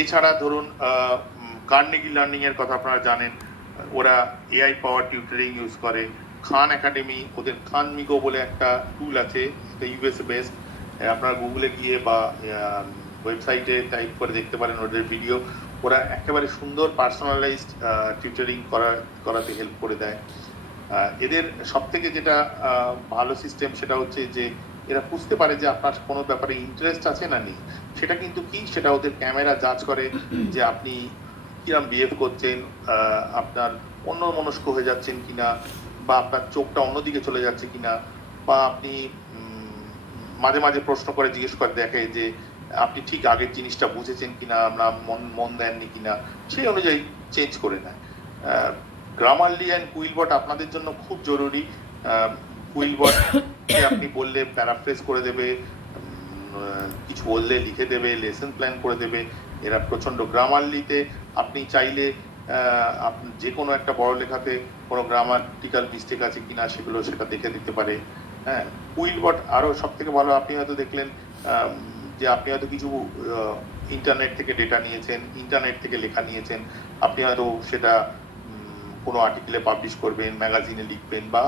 এছাড়া ধরুন Carnegie learning এর কথা আপনারা জানেন, ওরা এআই পাওয়ার টিউটরিং ইউজ করে। খান একাডেমি, ওদের খান মিগো বলে একটা টুল আছে, ইউএসএ বেসড। আপনারা গুগলে গিয়ে বা ওয়েবসাইটে টাইপ করে দেখতে পারেন ওদের ভিডিও। ওরা একেবারে সুন্দর পার্সোনালাইজড টিউটরিং করাতে হেল্প করে দেয়। এদের সব থেকে যেটা ভালো সিস্টেম সেটা হচ্ছে যে এরা বুঝতে পারে যে আপনার কোনো ব্যাপারে ইন্টারেস্ট আছে না নেই। সেটা কিন্তু কি, সেটা ওদের ক্যামেরা জাজ করে যে আপনি কিরম বিহেভ করছেন, আপনার অন্য মনস্ক হয়ে যাচ্ছেন কিনা, বা আপনার চোখটা অন্যদিকে চলে যাচ্ছে কিনা, বা আপনি মাঝে মাঝে প্রশ্ন করে জিজ্ঞেস করে দেখে যে আপনি ঠিক আগের জিনিসটা বুঝেছেন কিনা, আমরা মন দেননি কিনা, সেই অনুযায়ী চেঞ্জ করে নেয়। গ্রামারলি অ্যান্ড কুইলবট আপনাদের জন্য খুব জরুরি। কুইলবট আপনি বললে প্যারাফ্রেজ করে দেবে, কিছু বললে লিখে দেবে, লেসন প্ল্যান করে দেবে। এরা প্রচন্ড গ্রামারলিতে আপনি চাইলে যে কোনো একটা বড় লেখাতে কোনো গ্রামাটিক্যাল মিস্টেক আছে কিনা সেটা দেখে দিতে পারে। হ্যাঁ, কুইলবট আরো সব থেকে ভালো, আপনি হয়তো দেখলেন যে আপনি হয়তো কিছু ইন্টারনেট থেকে ডেটা নিয়েছেন, ইন্টারনেট থেকে লেখা নিয়েছেন, আপনি হয়তো সেটা কোনো আর্টিকেলে পাবলিশ করবেন, ম্যাগাজিনে লিখবেন, বা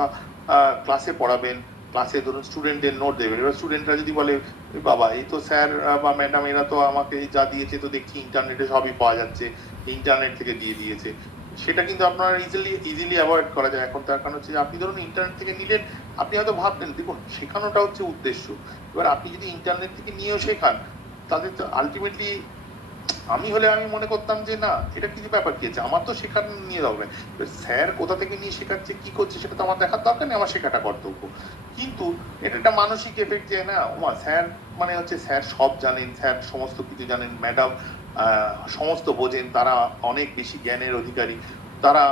ক্লাসে পড়াবেন। ক্লাসে ধরুন স্টুডেন্টদের নোট দেবেন। এবার স্টুডেন্টরা যদি বলে বাবা এই তো স্যার বা ম্যাডাম এরা তো আমাকে যা দিয়েছে তো দেখছি ইন্টারনেটে সবই পাওয়া যাচ্ছে, ইন্টারনেট থেকে দিয়ে দিয়েছে, সেটা কিন্তু আপনার ইজিলি অ্যাভয়েড করা যায় এখন। তার কারণ হচ্ছে যে আপনি ধরুন ইন্টারনেট থেকে নিলেন, আপনি হয়তো ভাববেন, দেখুন শেখানোটা হচ্ছে উদ্দেশ্য। এবার আপনি যদি ইন্টারনেট থেকে নিয়েও শেখান, তাদের তো আলটিমেটলি আমি মনে করতাম যে না, এটা কিছু ব্যাপার কি আছে, আমার তো শেখার নিয়ে দরকার। স্যার কোথা থেকে নিয়ে শেখাচ্ছে, কি করছে, সেটা তো আমার দেখার দরকার নেই, আমার শেখাটা কর্তব্য। কিন্তু এটা একটা মানসিক এফেক্ট যে না, স্যার মানে হচ্ছে স্যার সব জানেন, স্যার সমস্ত কিছু জানেন, ম্যাডাম সমস্ত বোঝেন, তারা অনেক বেশি জ্ঞানের অধিকারী, তারা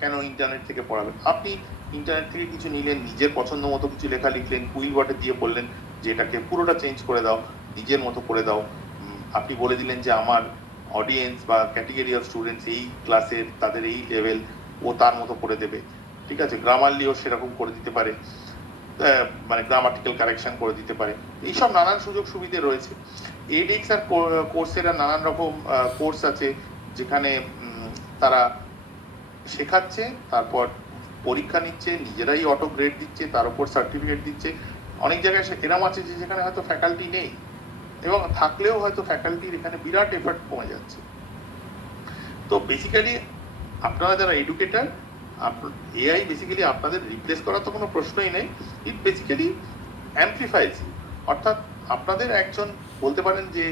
কেন ইন্টারনেট থেকে পড়াবেন। আপনি ইন্টারনেট থেকে কিছু নিলেন, নিজের পছন্দ মতো কিছু লেখা লিখলেন, কুইলবটে দিয়ে বললেন যে এটাকে পুরোটা চেঞ্জ করে দাও, নিজের মতো করে দাও। আপনি বলে দিলেন যে আমার অডিয়েন্স বা ক্যাটেগরি অফ স্টুডেন্টস এই ক্লাসের, তাদের এই লেভেল, ও তার মতো করে দেবে। ঠিক আছে, গ্রামারলিও সেরকম করে দিতে পারে, মানে গ্রামাটিক্যাল কারেকশন করে দিতে পারে। এইসব নানান সুযোগ সুবিধে রয়েছে। এডেক্স আর কোর্সের নানান রকম কোর্স আছে যেখানে তারা শেখাচ্ছে, তারপর পরীক্ষা নিচ্ছে, নিজেরাই অটো গ্রেড দিচ্ছে, তার উপর সার্টিফিকেট দিচ্ছে। অনেক জায়গায় এরকম আছে যে যেখানে হয়তো ফ্যাকাল্টি নেই, এবং থাকলেও হয়তো ফ্যাকাল্টির এখানে বিরাট এফর্ট কমে যাচ্ছে। তো বেসিক্যালি আপনারা যারা এডুকেটার, এআই বেসিক্যালি আপনাদের রিপ্লেস করার তো কোনো প্রশ্নই নেই। ইট বেসিক্যালি অ্যাম্প্লিফাইজ, অর্থাৎ আপনাদের একজন বলতে পারেন যে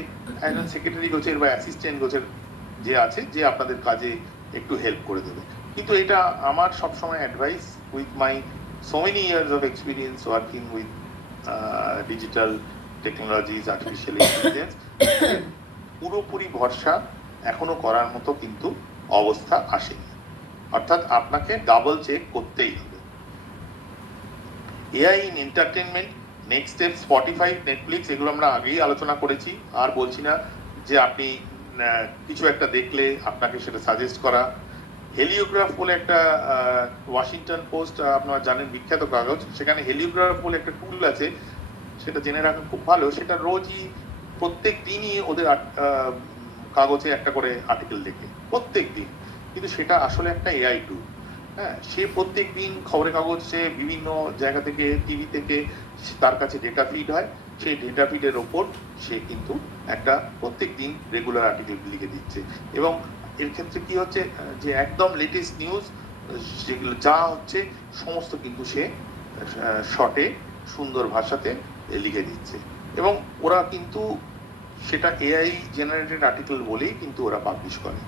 একজন সেক্রেটারি গোছের বা অ্যাসিস্ট্যান্ট গোছের যে আছে, যে আপনাদের কাজে একটু হেল্প করে দেবে। কিন্তু এটা আমার সবসময় advice, with my so many years of experience working with digital technologies, artificial intelligence, পুরোপুরি ভরসা এখনো করার মতো কিন্তু অবস্থা আসেনি। অর্থাৎ আপনাকে ডাবল চেক করতেই হবে। AI in entertainment, next step Spotify, Netflix, এগুলো আমরা আগেই আলোচনা করেছি, আর বলছি না। যে আপনি কিছু একটা দেখলে আপনাকে সেটা সাজেস্ট করা। হেলিওগ্রাফ বলে একটা ওয়াশিংটন পোস্ট আপনারা জানেন, বিখ্যাত কাগজ, সেখানে হেলিওগ্রাফ বলে একটা টুল আছে, সেটা জেনে রাখা খুব ভালো। সেটা রোজই প্রত্যেক দিনই ওদের কাগজে একটা করে আর্টিকেল লেখে, প্রত্যেক দিন। কিন্তু সেটা আসলে একটা এআই টুল। হ্যাঁ, সে প্রত্যেক দিন খবরের কাগজে বিভিন্ন জায়গা থেকে, টিভি থেকে তার কাছে ডেটা ফিড হয়, সেই ডেটা ফিডের ওপর সে কিন্তু একটা প্রত্যেক দিন রেগুলার আর্টিকেল লিখে দিচ্ছে। এবং এর ক্ষেত্রে কি হচ্ছে যে একদম লেটেস্ট নিউজ যেগুলো যা হচ্ছে সমস্ত কিন্তু সে শর্টে সুন্দর ভাষাতে লিখে দিচ্ছে। এবং ওরা কিন্তু সেটা এআই জেনারেটেড আর্টিকেল বলেই কিন্তু ওরা পাবলিশ করে।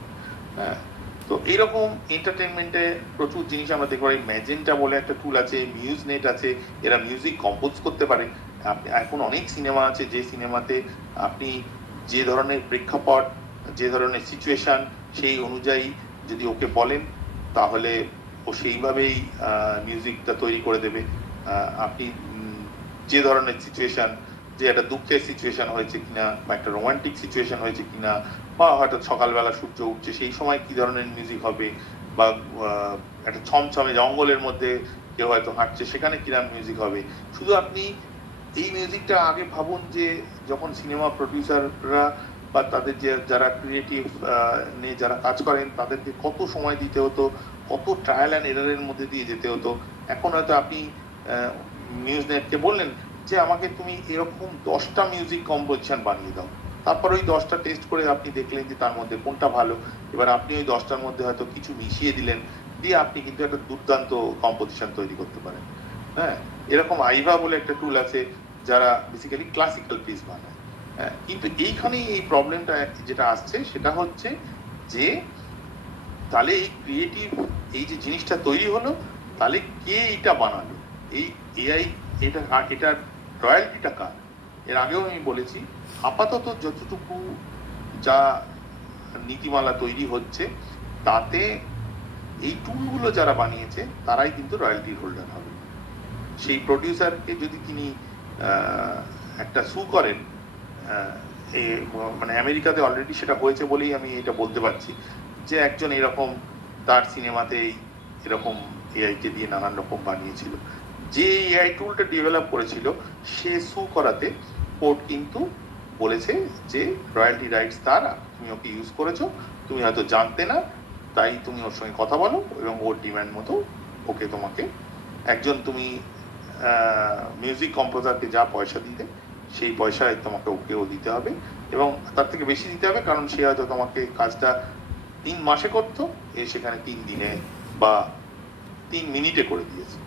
হ্যাঁ, তো এইরকম এন্টারটেনমেন্টে প্রচুর জিনিস আমরা দেখতে পারি। ম্যাজেন্টা বলে একটা টুল আছে, মিউজনেট আছে, এরা মিউজিক কম্পোজ করতে পারে। এখন অনেক সিনেমা আছে যে সিনেমাতে আপনি যে ধরনের প্রেক্ষাপট, যে ধরনের সিচুয়েশন, সেই অনুযায়ী যদি ওকে বলেন তাহলে ও সেইভাবেই মিউজিকটা তৈরি করে দেবে। আপনি যে ধরনের সিচুয়েশন, যে একটা দুঃখের সিচুয়েশন হয়েছে কিনা, বা একটা রোমান্টিক সিচুয়েশন হয়েছে কিনা, বা হয়তো সকালবেলা সূর্য উঠছে সেই সময় কি ধরনের মিউজিক হবে, বা একটা ছমছমে জঙ্গলের মধ্যে কেউ হয়তো হাঁটছে সেখানে কিরকম মিউজিক হবে। শুধু আপনি এই মিউজিকটা আগে ভাবুন যে যখন সিনেমা প্রডিউসাররা বা তাদের যে যারা ক্রিয়েটিভ নিয়ে যারা কাজ করেন তাদেরকে কত সময় দিতে হতো, কত ট্রায়াল অ্যান্ড এরারের মধ্যে দিয়ে যেতে হতো। এখন হয়তো আপনি নিউজনেটকে বললেন যে আমাকে তুমি এরকম 10টা মিউজিক কম্পোজিশন বানিয়ে দাও, তারপর ওই 10টা টেস্ট করে আপনি দেখলেন যে তার মধ্যে কোনটা ভালো, এবার আপনি ওই 10টার মধ্যে হয়তো কিছু মিশিয়ে দিলেন, দিয়ে আপনি কিন্তু একটা দুর্দান্ত কম্পোজিশন তৈরি করতে পারেন। হ্যাঁ, এরকম আইভা বলে একটা টুল আছে যারা বেসিক্যালি ক্লাসিক্যাল পিস বানায়। হ্যাঁ, কিন্তু এইখানেই এই প্রবলেমটা যেটা আসছে সেটা হচ্ছে যে তাহলে এই ক্রিয়েটিভ এই যে জিনিসটা তৈরি হলো, তাহলে কে এটা বানালো, এই এআই এটার রয়্যালটিটা কার? এর আগেও আমি বলেছি আপাতত যতটুকু যা নীতিমালা তৈরি হচ্ছে তাতে এই টুলগুলো যারা বানিয়েছে তারাই কিন্তু রয়্যালটির হোল্ডার হবে। সেই প্রডিউসারকে যদি তিনি একটা সু করেন, মানে আমেরিকাতে অলরেডি সেটা হয়েছে বলেই আমি এটা বলতে পারছি যে একজন এরকম তার সিনেমাতে এরকম এআইকে দিয়ে নানান রকম বানিয়েছিল, যে এআই টুলটা ডেভেলপ করেছিল সে সু করাতে কোর্ট কিন্তু বলেছে যে রয়্যালটি রাইটস তার, তুমি ওকে ইউজ করেছো, তুমি হয়তো জানতে না, তাই তুমি ওর সঙ্গে কথা বলো এবং ওর ডিমান্ড মতো ওকে তোমাকে একজন তুমি মিউজিক কম্পোজারকে যা পয়সা দিতে সেই পয়সায় তোমাকে ওকেও দিতে হবে এবং তার থেকে বেশি দিতে হবে, কারণ সে হয়তো তোমাকে কাজটা 3 মাসে করতো, এ সেখানে 3 দিনে বা 3 মিনিটে করে দিয়েছে।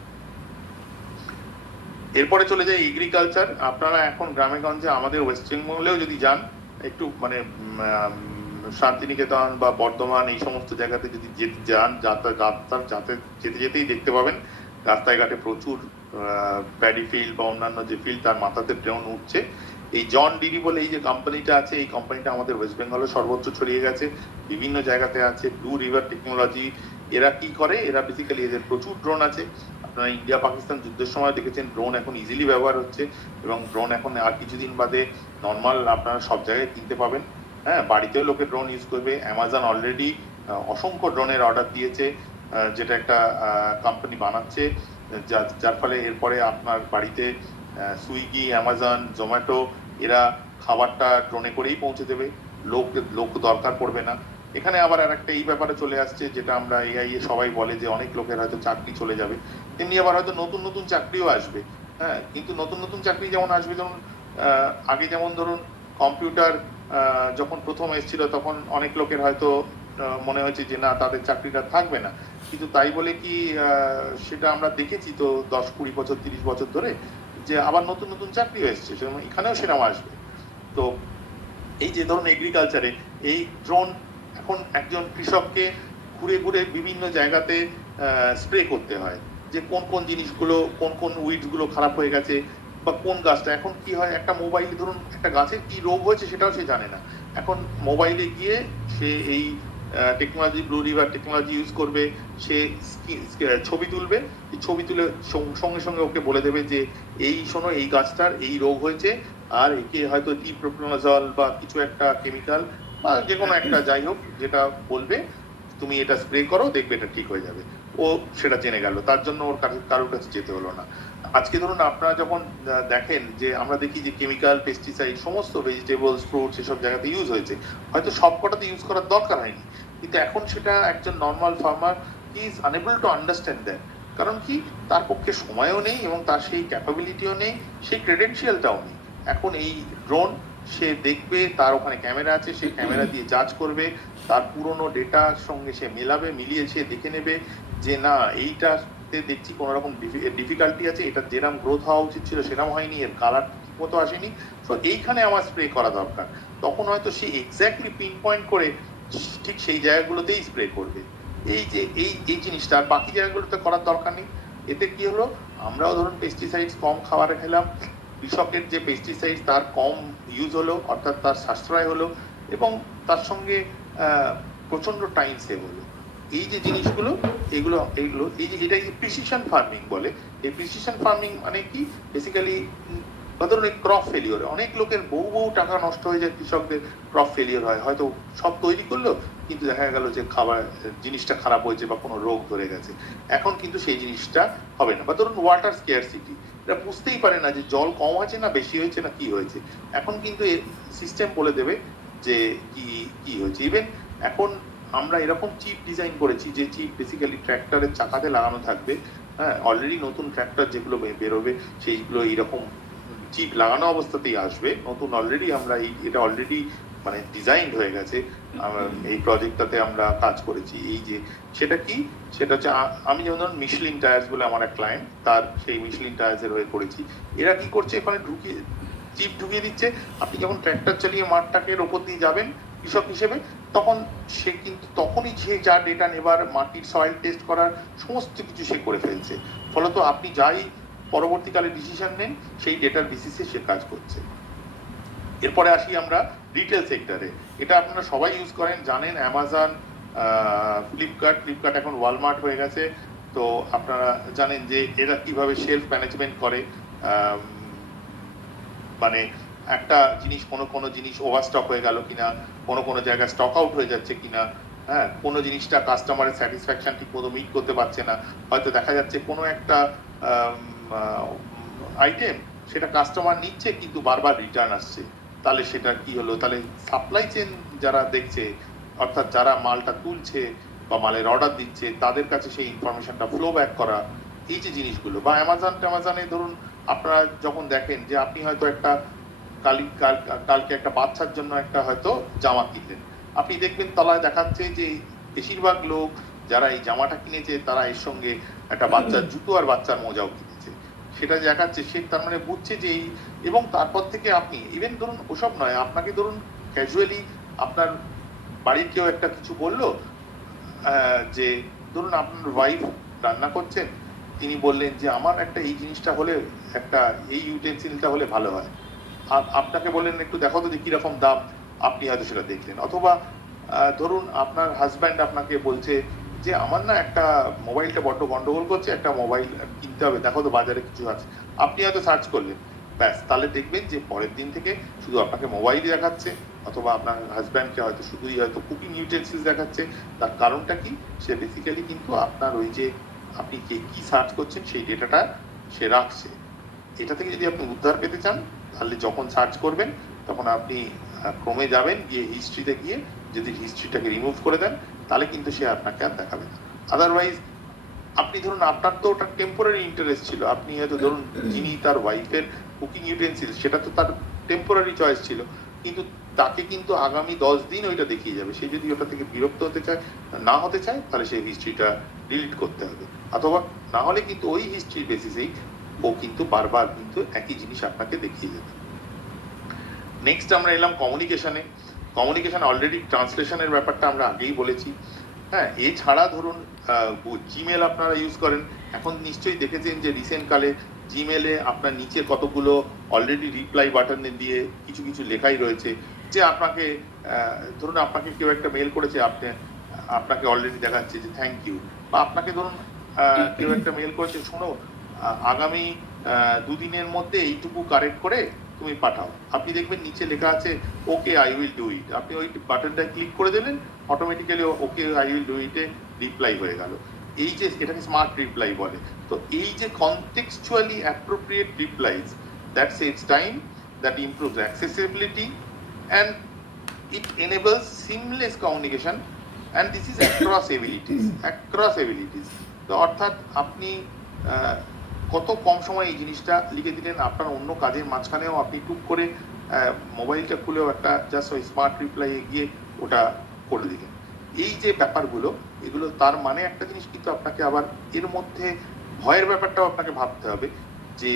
এরপরে চলে যায় এগ্রিকালচার। আপনারা এখন গ্রামে গঞ্জে আমাদের ওয়েস্ট বেঙ্গলেও যদি যান, একটু মানে শান্তিনিকেতন বা বর্ধমান এই সমস্ত জায়গাতে যদি যান, যেতে যেতেই দেখতে পাবেন রাস্তায় ঘাটে প্রচুর প্যাডি ফিল্ড বা অন্যান্য যে ফিল্ড তার মাথাতে ড্রোন উঠছে। এই জন ডিরি বলে এই যে কোম্পানিটা আছে, এই কোম্পানিটা আমাদের ওয়েস্ট বেঙ্গলে সর্বোচ্চ ছড়িয়ে গেছে, বিভিন্ন জায়গাতে আছে। ব্লু রিভার টেকনোলজি, এরা কি করে, এরা বেসিক্যালি এদের প্রচুর ড্রোন আছে। আপনারা ইন্ডিয়া পাকিস্তান যুদ্ধের সময় দেখেছেন ড্রোন এখন ইজিলি ব্যবহার হচ্ছে এবং ড্রোন এখন আর কিছুদিন বাদে নর্মাল আপনারা সব জায়গায় কিনতে পাবেন। হ্যাঁ, বাড়িতেও লোকে ড্রোন ইউজ করবে। অ্যামাজন অলরেডি অসংখ্য ড্রোনের অর্ডার দিয়েছে, যেটা একটা কোম্পানি বানাচ্ছে, যার ফলে এরপরে আপনার বাড়িতে সুইগি, অ্যামাজন, জোম্যাটো এরা খাবারটা ড্রোনে করেই পৌঁছে দেবে, লোক দরকার পড়বে না। এখানে আবার আর একটা এই ব্যাপারে চলে আসছে যেটা আমরা এআই এ সবাই বলে যে অনেক লোকের হয়তো চাকরি চলে যাবে, তেমনি আবার হয়তো নতুন নতুন চাকরিও আসবে। হ্যাঁ, কিন্তু নতুন নতুন চাকরি যেমন আসবে, যেমন আগে যেমন ধরুন কম্পিউটার যখন প্রথম এসেছিল তখন অনেক লোকের হয়তো মনে হয়েছে যে না তাদের চাকরিটা থাকবে না, কিন্তু তাই বলে কি সেটা আমরা দেখেছি তো 10-20 বছর 30 বছর ধরে যে আবার নতুন নতুন চাকরিও এসছে, এখানেও সেরকম আসবে। তো এই যে ধরুন এগ্রিকালচারে এই ড্রোন এখন একজন কৃষককে ঘুরে ঘুরে বিভিন্ন জায়গাতে স্প্রে করতে হয় যে কোন কোন জিনিসগুলো, কোন কোন উইডস গুলো খারাপ হয়ে গেছে বা কোন গাছটা। এখন কি হয়, একটা মোবাইলে ধরুন একটা গাছের কি রোগ হয়েছে সেটাও সে জানে না, এখন মোবাইলে গিয়ে সে এই technology, blue river technology use করবে, সে ছবি তুলবে, ছবি তুলে সঙ্গে সঙ্গে ওকে বলে দেবে যে এই শোনো এই গাছটার এই রোগ হয়েছে, আর একে হয়তো ডিপ্রোপেনজল বা কিছু একটা কেমিক্যাল বা যে কোনো একটা যাই হোক যেটা বলবে তুমি এটা স্প্রে করো, দেখবে এটা ঠিক হয়ে যাবে। ও সেটা জেনে গেল, তার জন্য ওর কারোর কাছে যেতে হলো না। আজকে ধরুন আপনারা যখন দেখেন যে আমরা দেখি যে কেমিক্যাল, পেস্টিসাইড সমস্ত ভেজিটেবলস, ফ্রুটস এসব জায়গাতে ইউজ হয়েছে, হয়তো সব কটাতে ইউজ করার দরকার হয়নি, কিন্তু এখন সেটা একজন normal farmer is unable to understand that. কারণ কি, তার পক্ষে সময়ও নেই এবং তার সেই ক্যাপাবিলিটিও নেই, সেই ক্রেডেন্সিয়ালটাও নেই। এখন এই ড্রোন সে দেখবে, তার ওখানে ক্যামেরা আছে, সেই ক্যামেরা দিয়ে জাজ করবে, তার পুরনো ডেটার সঙ্গে সে মেলাবে, মিলিয়ে সে দেখে নেবে যে না এইটাতে দেখছি কোনো রকম ডিফিকাল্টি আছে, এটা যেরকম গ্রোথ হওয়া উচিত ছিল সেরকম হয়নি, এর কালার ঠিক মতো আসেনি, তো এইখানে আমার স্প্রে করা দরকার। তখন হয়তো সে এক্স্যাক্টলি পিন পয়েন্ট করে ঠিক সেই জায়গাগুলোতেই স্প্রে করবে। এই যে এই জিনিসটা আর বাকি জায়গাগুলোতে করার দরকার নেই। এতে কি হলো, আমরাও ধরুন পেস্টিসাইডস কম খাবারে খেলাম, কৃষকের যে পেস্টিসাইড তার কম ইউজ হলো, অর্থাৎ তার সাশ্রয় হলো এবং তার সঙ্গে প্রচন্ড টাইম সেভ হলো। এই যে জিনিসগুলো এগুলো এই যে এটাই প্রিসিশন ফার্মিং বলে। এই প্রিসিশন ফার্মিং মানে কি, বেসিক্যালি ধরুন ক্রপ ফেলিওর, অনেক লোকের বহু টাকা নষ্ট হয়ে যায়, কৃষকদের ক্রপ ফেলিওর হয়, হয়তো সব তৈরি করলো কিন্তু দেখা গেল যে খাবার জিনিসটা খারাপ হয়েছে বা কোনো রোগ ধরে গেছে। এখন কিন্তু সেই জিনিসটা হবে না। বা ধরুন ওয়াটার স্কেয়ারসিটি, এটা বুঝতেই পারে না যে জল কম আছে না বেশি হয়েছে না কি হয়েছে, এখন কিন্তু সিস্টেম বলে দেবে যে কি কি হয়েছে। ইভেন এখন আমরা এরকম চিপ ডিজাইন করেছি যে চিপ বেসিক্যালি ট্র্যাক্টরের চাকাতে লাগানো থাকবে। হ্যাঁ, অলরেডি নতুন ট্র্যাক্টর যেগুলো বেরোবে সেইগুলো এইরকম চিপ লাগানো অবস্থাতেই আসবে। নতুন অলরেডি আমরা এটা অলরেডি মানে ডিজাইন হয়ে গেছে। এই প্রজেক্টটাতে আমরা কাজ করেছি। এই যে সেটা কি, সেটা হচ্ছে আমি যেমন ধরুন মিশলিন টায়ার্স বলে আমার এক ক্লায়েন্ট, তার সেই মিশলিন টায়ার্সের হয়ে করেছি। এরা কি করছে, এখানে চিপ ঢুকিয়ে দিচ্ছে। আপনি যখন ট্র্যাক্টর চালিয়ে মাঠটাকে ওপর দিয়ে যাবেন কৃষক হিসেবে, তখন সে কিন্তু তখনই সে যা ডেটা নেবার, মাটির সয়েল টেস্ট করার সমস্ত কিছু সে করে ফেলছে। ফলত আপনি যাই পরবর্তীকালে ডিসিশন নেন সেই ডেটার বেসিসে সে কাজ করছে। এরপরে আসি আমরা রিটেল সেক্টরে। এটা আপনারা সবাই ইউজ করেন, জানেন, অ্যামাজন, ফ্লিপকার্ট এখন ওয়ালমার্ট হয়ে গেছে। তো আপনারা জানেন যে এরা কিভাবে শেলফ ম্যানেজমেন্ট করে। মানে একটা জিনিস, কোনো জিনিস ওভারস্টক হয়ে গেল কিনা, কোনো জায়গায় স্টক আউট হয়ে যাচ্ছে কিনা, হ্যাঁ, কোনো জিনিসটা কাস্টমারের স্যাটিসফ্যাকশন ঠিক মতো মিট করতে পারছে না, হয়তো দেখা যাচ্ছে কোনো একটা আইটেম সেটা কাস্টমার নিচ্ছে কিন্তু বারবার রিটার্ন আসছে, তাহলে সেটা কি হলো? তাহলে সাপ্লাই চেন যারা দেখছে, অর্থাৎ যারা মালটা তুলছে বা মালের অর্ডার দিচ্ছে, তাদের কাছে সেই ইনফরমেশনটা ফ্লো ব্যাক করা, এই যে জিনিসগুলো। বা অ্যামাজনে ধরুন আপনারা যখন দেখেন যে আপনি হয়তো একটা কালকে একটা বাচ্চার জন্য একটা হয়তো জামা কিনলেন, আপনি দেখবেন তলায় দেখাচ্ছে যে বেশিরভাগ লোক যারা এই জামাটা কিনেছে তারা এর সঙ্গে একটা বাচ্চার জুতো আর বাচ্চার মোজাও কিনেছে। সেটা দেখাচ্ছে, সে তার মানে বুঝছে যে এই। এবং তারপর থেকে আপনি ইভেন ধরুন ওসব নয়, আপনাকে ধরুন ক্যাজুয়ালি আপনার বাড়ির কেউ একটা কিছু বললো, যে ধরুন আপনার ওয়াইফ রান্না করছেন, তিনি বললেন যে আমার একটা এই জিনিসটা হলে, একটা এই ইউটেন্সিলটা হলে ভালো হয়। আপনাকে বললেন একটু দেখো তো কিরকম দাম, আপনি হয়তো সেটা দেখলেন। অথবা ধরুন আপনার হাজব্যান্ড আপনাকে বলছে যে আমার না একটা মোবাইলটা বড্ড গন্ডগোল করছে, একটা মোবাইল কিনতে হবে, দেখো তো বাজারে কিছু আছে। আপনি হয়তো সার্চ করলেন, ব্যাস, তাহলে দেখবেন যে পরের দিন থেকে শুধু আপনাকে মোবাইলই দেখাচ্ছে, অথবা আপনার হাজব্যান্ডকে হয়তো শুধুই হয়তো কুকিং ইউটেন্সিলস দেখাচ্ছে। তার কারণটা কি? সে বেসিক্যালি কিন্তু আপনার ওই যে আপনি কি সার্চ করছেন সেই ডেটাটা সে রাখছে। এটা থেকে যদি আপনি উদ্ধার পেতে চান, তাহলে যখন সার্চ করবেন তখন আপনি ক্রমে যাবেন, গিয়ে হিস্ট্রিতে গিয়ে যদি হিস্ট্রিটাকে রিমুভ করে দেন, তাহলে কিন্তু সে আপনাকে আর দেখাবে না। আদারওয়াইজ আপনি ধরুন আপনার তো ওটা টেম্পোরারি ইন্টারেস্ট ছিল, আপনি হয়তো ধরুন যিনি তার ওয়াইফের কুকিং ইউটেন্সিল, সেটা তো তার টেম্পোরারি চয়েস ছিল, কিন্তু তাকে কিন্তু আগামী 10 দিন ওইটা দেখিয়ে যাবে। সে যদি ওটা থেকে বিরক্ত হতে চায়, না হতে চায়, তাহলে সেই হিস্ট্রিটা ডিলিট করতে হবে। অথবা না হলে কিন্তু ওই হিস্ট্রির বেসিসেই ও কিন্তু বারবার কিন্তু একই জিনিস আপনাকে দেখিয়ে যাবে। নেক্সট আমরা এলাম কমিউনিকেশনে। কমিউনিকেশন অলরেডি ট্রান্সলেশনের ব্যাপারটা আমরা আগেই বলেছি। হ্যাঁ, এছাড়া ধরুন জিমেল আপনারা ইউজ করেন, এখন নিশ্চয়ই দেখেছেন যে রিসেন্ট কালে জিমেলে আপনার নিচে কতগুলো অলরেডি রিপ্লাই বাটনে দিয়ে কিছু কিছু লেখাই রয়েছে যে আপনাকে ধরুন আপনাকে কেউ একটা মেল করেছে, আপনাকে অলরেডি দেখাচ্ছে যে থ্যাংক ইউ। বা আপনাকে ধরুন কেউ একটা মেল করেছে, শোনো আগামী 2 দিনের মধ্যে এইটুকু কারেক্ট করে তুমি পাঠাও। আপনি দেখবেন নিচে লেখা আছে okay I will do it. আপনি ওই বাটনটা ক্লিক করে দেবেন, automatically okay I will do ইটে রিপ্লাই হয়ে গেল। এই যে এটাকে স্মার্ট রিপ্লাই বলে। তো এই যে contextually appropriate replies, that saves time, that improves accessibility and it enables seamless communication, and this is across abilities. তো অর্থাৎ আপনি কত কম সময় এই জিনিসটা লিখে দিলেন, আপনার অন্য কাজের মাঝখানেও আপনি টুক করে মোবাইলটা খুলেও একটা জাস্ট ওই স্মার্ট রিপ্লাই গিয়ে ওটা করে দিলেন। এই যে ব্যাপারগুলো, এগুলো তার মানে একটা জিনিস, কিন্তু আপনাকে আবার এর মধ্যে ভয়ের ব্যাপারটাও আপনাকে ভাবতে হবে যে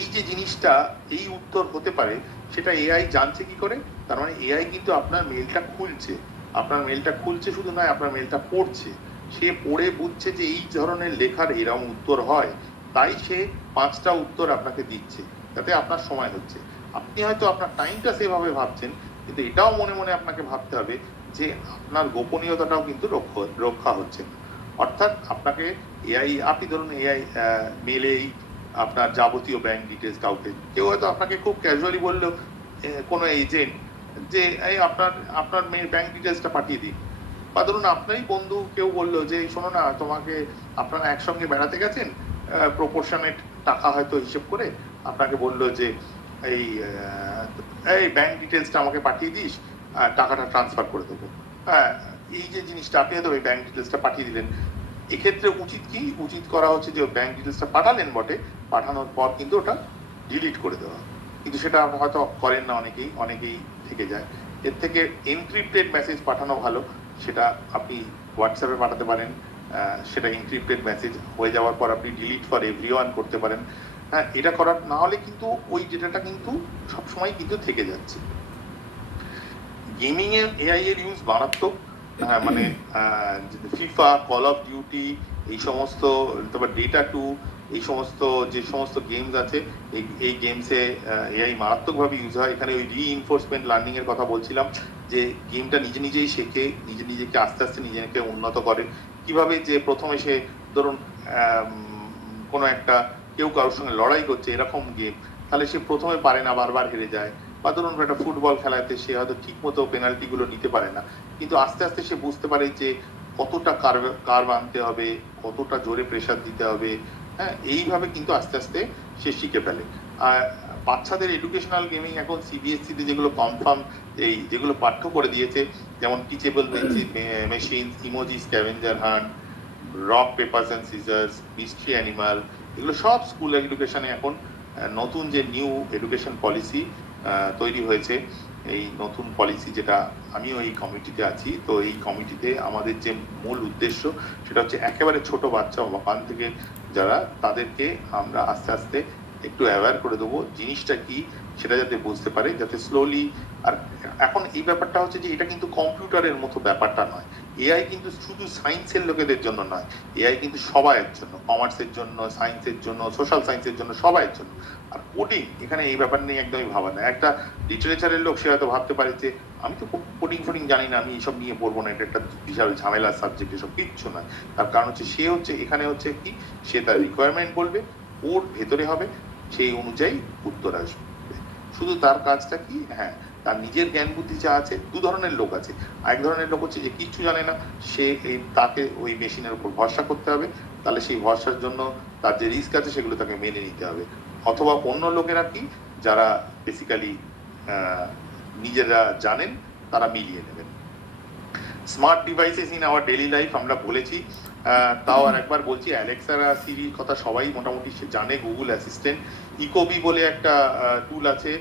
এই যে জিনিসটা এই উত্তর হতে পারে, সেটা এআই জানছে কি করে? তার মানে এআই কিন্তু আপনার মেলটা খুলছে, আপনার মেলটা খুলছে শুধু নয়, আপনার মেলটা পড়ছে। সে পড়ে বুঝছে যে এই ধরনের লেখার এরকম উত্তর হয়, তাই সে 5টা উত্তর আপনাকে দিচ্ছে, যাতে আপনার সময় হচ্ছে। আপনি হয়তো আপনার টাইমটা সেভাবে ভাবছেন, কিন্তু এটাও মনে মনে আপনাকে ভাবতে হবে যে আপনার গোপনীয়তাটাও কিন্তু রক্ষা হচ্ছে। অর্থাৎ আপনাকে এআই, আপনি ধরুন এআই মেলেই আপনার যাবতীয় ব্যাংক ডিটেলস, কাউকে কেউ হয়তো আপনাকে খুব ক্যাজুয়ালি বললো, কোনো এজেন্ট, যে এই আপনার মেয়ের ব্যাংক ডিটেলসটা পাঠিয়ে দিন। বা ধরুন আপনারই বন্ধু কেউ বললো যে শোনো না, তোমাকে, আপনারা একসঙ্গে বেড়াতে গেছেন, প্রপোর্শনেট টাকা হয়তো হিসেব করে আপনাকে বললো যে এই এই ব্যাংক ডিটেলসটা আমাকে পাঠিয়ে দিস, টাকাটা ট্রান্সফার করে দেবো। হ্যাঁ, এই যে জিনিসটা আপনি হয়তো ওই ব্যাংক ডিটেলসটা পাঠিয়ে দিলেন, এক্ষেত্রে উচিত কি, উচিত করা হচ্ছে যে ব্যাংক ডিটেলসটা পাঠালেন বটে, পাঠানোর পর কিন্তু ওটা ডিলিট করে দেওয়া, কিন্তু সেটা হয়তো করেন না অনেকেই থেকে যায়। এর থেকে এনক্রিপ্টেড মেসেজ পাঠানো ভালো, সেটা আপনি হোয়াটসঅ্যাপে পাঠাতে পারেন, সেটা এনক্রিপ্টেড মেসেজ হয়ে যাওয়ার পর আপনি ডিলিট ফর এভরিওয়ান করতে পারেন। হ্যাঁ, এটা করার না হলে কিন্তু ওই ডেটাটা কিন্তু সবসময় কিন্তু থেকে যাচ্ছে। গেমিং এ এআই এর ইউজ মারাত্মক, মানে ফিফা, কল অফ ডিউটি, এই সমস্ত, তারপর ডেটা 2, এই সমস্ত যে সমস্ত গেমস আছে, এই গেমসে এআই মারাত্মকভাবে ইউজ হয়। এখানে ওই রিইনফোর্সমেন্ট লার্নিং এর কথা বলছিলাম, যে গেমটা নিজেই শেখে, নিজেকে আস্তে আস্তে নিজেকে উন্নত করে। কিভাবে যে প্রথমে সে ধরুন কোনো একটা কেউ কারোর সঙ্গে লড়াই করছে এরকম গেম, তাহলে সে প্রথমে পারে না, বারবার হেরে যায়। বা ধরুন একটা ফুটবল খেলাতে সে হয়তো ঠিক মতো পেনাল্টি গুলো নিতে পারে না, কিন্তু আস্তে আস্তে সে বুঝতে পারে যে কতটা কার্ভ আনতে হবে, কতটা জোরে প্রেসার দিতে হবে। হ্যাঁ, এইভাবে কিন্তু আস্তে আস্তে সে শিখে ফেলে। আর বাচ্চাদের এডুকেশনাল গেমিং এখন সিবিএসসি তে যেগুলো কনফার্ম, এই যেগুলো পাঠ্য করে দিয়েছে, যেমন teachable machine, emoji scavenger hunt, rock papers and scissors, mystery animal, এগুলো সব স্কুল এডুকেশনে এখন নতুন যে নিউ এডুকেশন পলিসি তৈরি হয়েছে, এই নতুন পলিসি যেটা, আমিও এই কমিটিতে আছি, তো এই কমিটিতে আমাদের যে মূল উদ্দেশ্য সেটা হচ্ছে একেবারে ছোট বাচ্চা ওখান থেকে যারা, তাদেরকে আমরা আস্তে আস্তে একটু অ্যাওয়্যার করে দেবো জিনিসটা কি, সেটা যাতে বুঝতে পারে, যাতে স্লোলি। আর এখন এই ব্যাপারটা হচ্ছে যে এটা কিন্তু কম্পিউটারের মতো ব্যাপারটা নয়, এআই কিন্তু শুধু সায়েন্সের লোকেদের জন্য নয়, এআই কিন্তু সবাইয়ের জন্য, কমার্সের জন্য, সায়েন্সের জন্য, সোশ্যাল সায়েন্সের জন্য, সবাইয়ের জন্য। আর কোডিং, এখানে এই ব্যাপার নিয়ে একদমই ভাবা না। একটা লিটারেচারের লোক সে হয়তো ভাবতে পারে যে আমি তো কোডিং ফোডিং জানি না, আমি এইসব নিয়ে পড়বো না, এটা একটা বিশাল ঝামেলার সাবজেক্ট, এসব কিচ্ছু নয়। তার কারণ হচ্ছে সে হচ্ছে এখানে হচ্ছে কি, সে তার রিকোয়ারমেন্ট বলবে, ওর ভেতরে হবে, সেই অনুযায়ী উত্তর আসবে। শুধু তার কাজটা কি, হ্যাঁ, তার নিজের জ্ঞান বুদ্ধি যা আছে। দু ধরনের লোক আছে, এক ধরনের লোক হচ্ছে যে কিচ্ছু জানে না, সে তাকে ওই মেশিনের উপর ভরসা করতে হবে, তাহলে সেই ভরসার জন্য তার যে রিস্ক আছে সেগুলো তাকে মেনে নিতে হবে। অথবা অন্য লোকেরা কি, যারা বেসিক্যালি নিজেরা জানেন, তারা মিলিয়ে নেবেন। Smart devices in our daily life আমরা বলেছি, তাও আর একবার বলছি, অ্যালেক্সা সিরির কথা সবাই মোটামুটি সে জানে। গুগল অ্যাসিস্ট্যান্ট, ইকোবি বলে একটা টুল আছে,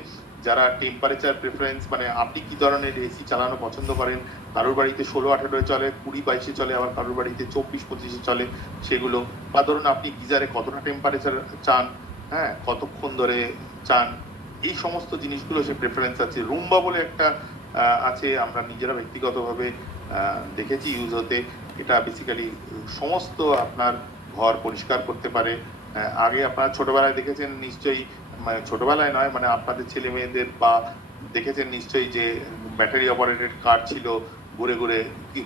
যারা টেম্পারেচার প্রেফারেন্স, মানে আপনি কি ধরনের এসি চালানো পছন্দ করেন, কারোর বাড়িতে 16-18 চলে, 20-22 চলে, আবার কারোর বাড়িতে 24-25 চলে সেগুলো। বা ধরুন আপনি গিজারে কতটা টেম্পারেচার চান, হ্যাঁ, কতক্ষণ ধরে চান, এই সমস্ত জিনিসগুলো সে প্রেফারেন্স আছে। রুম্বা বলে একটা আছে, আমরা নিজেরা ব্যক্তিগতভাবে দেখেছি ইউজ হতে। এটা বেসিক্যালি সমস্ত আপনার ঘর পরিষ্কার করতে পারে। আগে আপনারা ছোটবেলায় দেখেছেন নিশ্চয়ই, মানে ছোটবেলায় নয়, মানে আপনাদের ছেলে মেয়েদের বা দেখেছেন নিশ্চয়ই, যে ব্যাটারি অপারেটেড কার ছিল, ঘুরে ঘুরে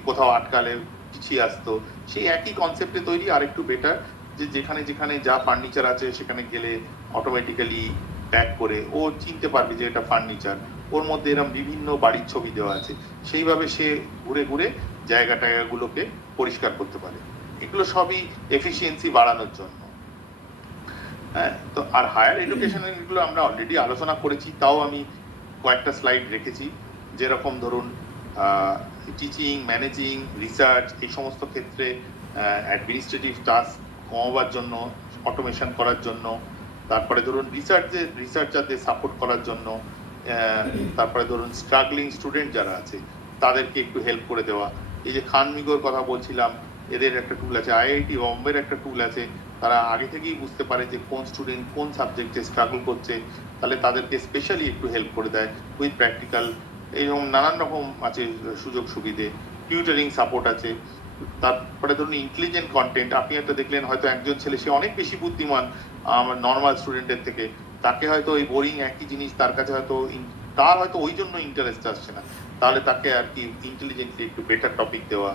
কোথাও আটকালে পিছিয়ে আসতো। সেই একই কনসেপ্টে তৈরি, আর একটু বেটার, যে যেখানে যেখানে যা ফার্নিচার আছে সেখানে গেলে অটোমেটিক্যালি প্যাক করে ও চিনতে পারবে যে এটা ফার্নিচার, ওর মধ্যে এরকম বিভিন্ন বাড়ির ছবি দেওয়া আছে, সেইভাবে সে ঘুরে ঘুরে জায়গাগুলোকে পরিষ্কার করতে পারে। এগুলো সবই এফিসিয়েন্সি বাড়ানোর জন্য। হ্যাঁ, তো আর হায়ার এডুকেশনের এগুলো আমরা অলরেডি আলোচনা করেছি, তাও আমি কয়েকটা স্লাইড রেখেছি। যেরকম ধরুন টিচিং, ম্যানেজিং, রিসার্চ, এই সমস্ত ক্ষেত্রে অ্যাডমিনিস্ট্রেটিভ টাস্ক কমাবার জন্য, অটোমেশন করার জন্য, তারপরে ধরুন রিসার্চারদের সাপোর্ট করার জন্য, তারপরে ধরুন স্ট্রাগলিং স্টুডেন্ট যারা আছে তাদেরকে একটু হেল্প করে দেওয়া। এই যে খানমিগোর কথা বলছিলাম, এদের একটা টুল আছে, আইআইটি বোম্বের একটা টুল আছে, তারা আগে থেকেই বুঝতে পারে যে কোন স্টুডেন্ট কোন সাবজেক্টে স্ট্রাগল করছে, তাহলে তাদেরকে স্পেশালি একটু হেল্প করে দেয় উইথ প্র্যাকটিক্যাল। এইরকম নানান রকম আছে সুযোগ সুবিধে, টিউটারিং সাপোর্ট আছে। তারপরে ধরুন ইন্টেলিজেন্ট কন্টেন্ট, আপনি একটা দেখলেন হয়তো একজন ছেলে সে অনেক বেশি বুদ্ধিমান নর্মাল স্টুডেন্টের থেকে, তাকে হয়তো ওই বোরিং একই জিনিস তার কাছে হয়তো, তার হয়তো ওই জন্য ইন্টারেস্ট আসছে না, তাহলে তাকে আর কি ইন্টেলিজেন্টলি একটু বেটার টপিক দেওয়া।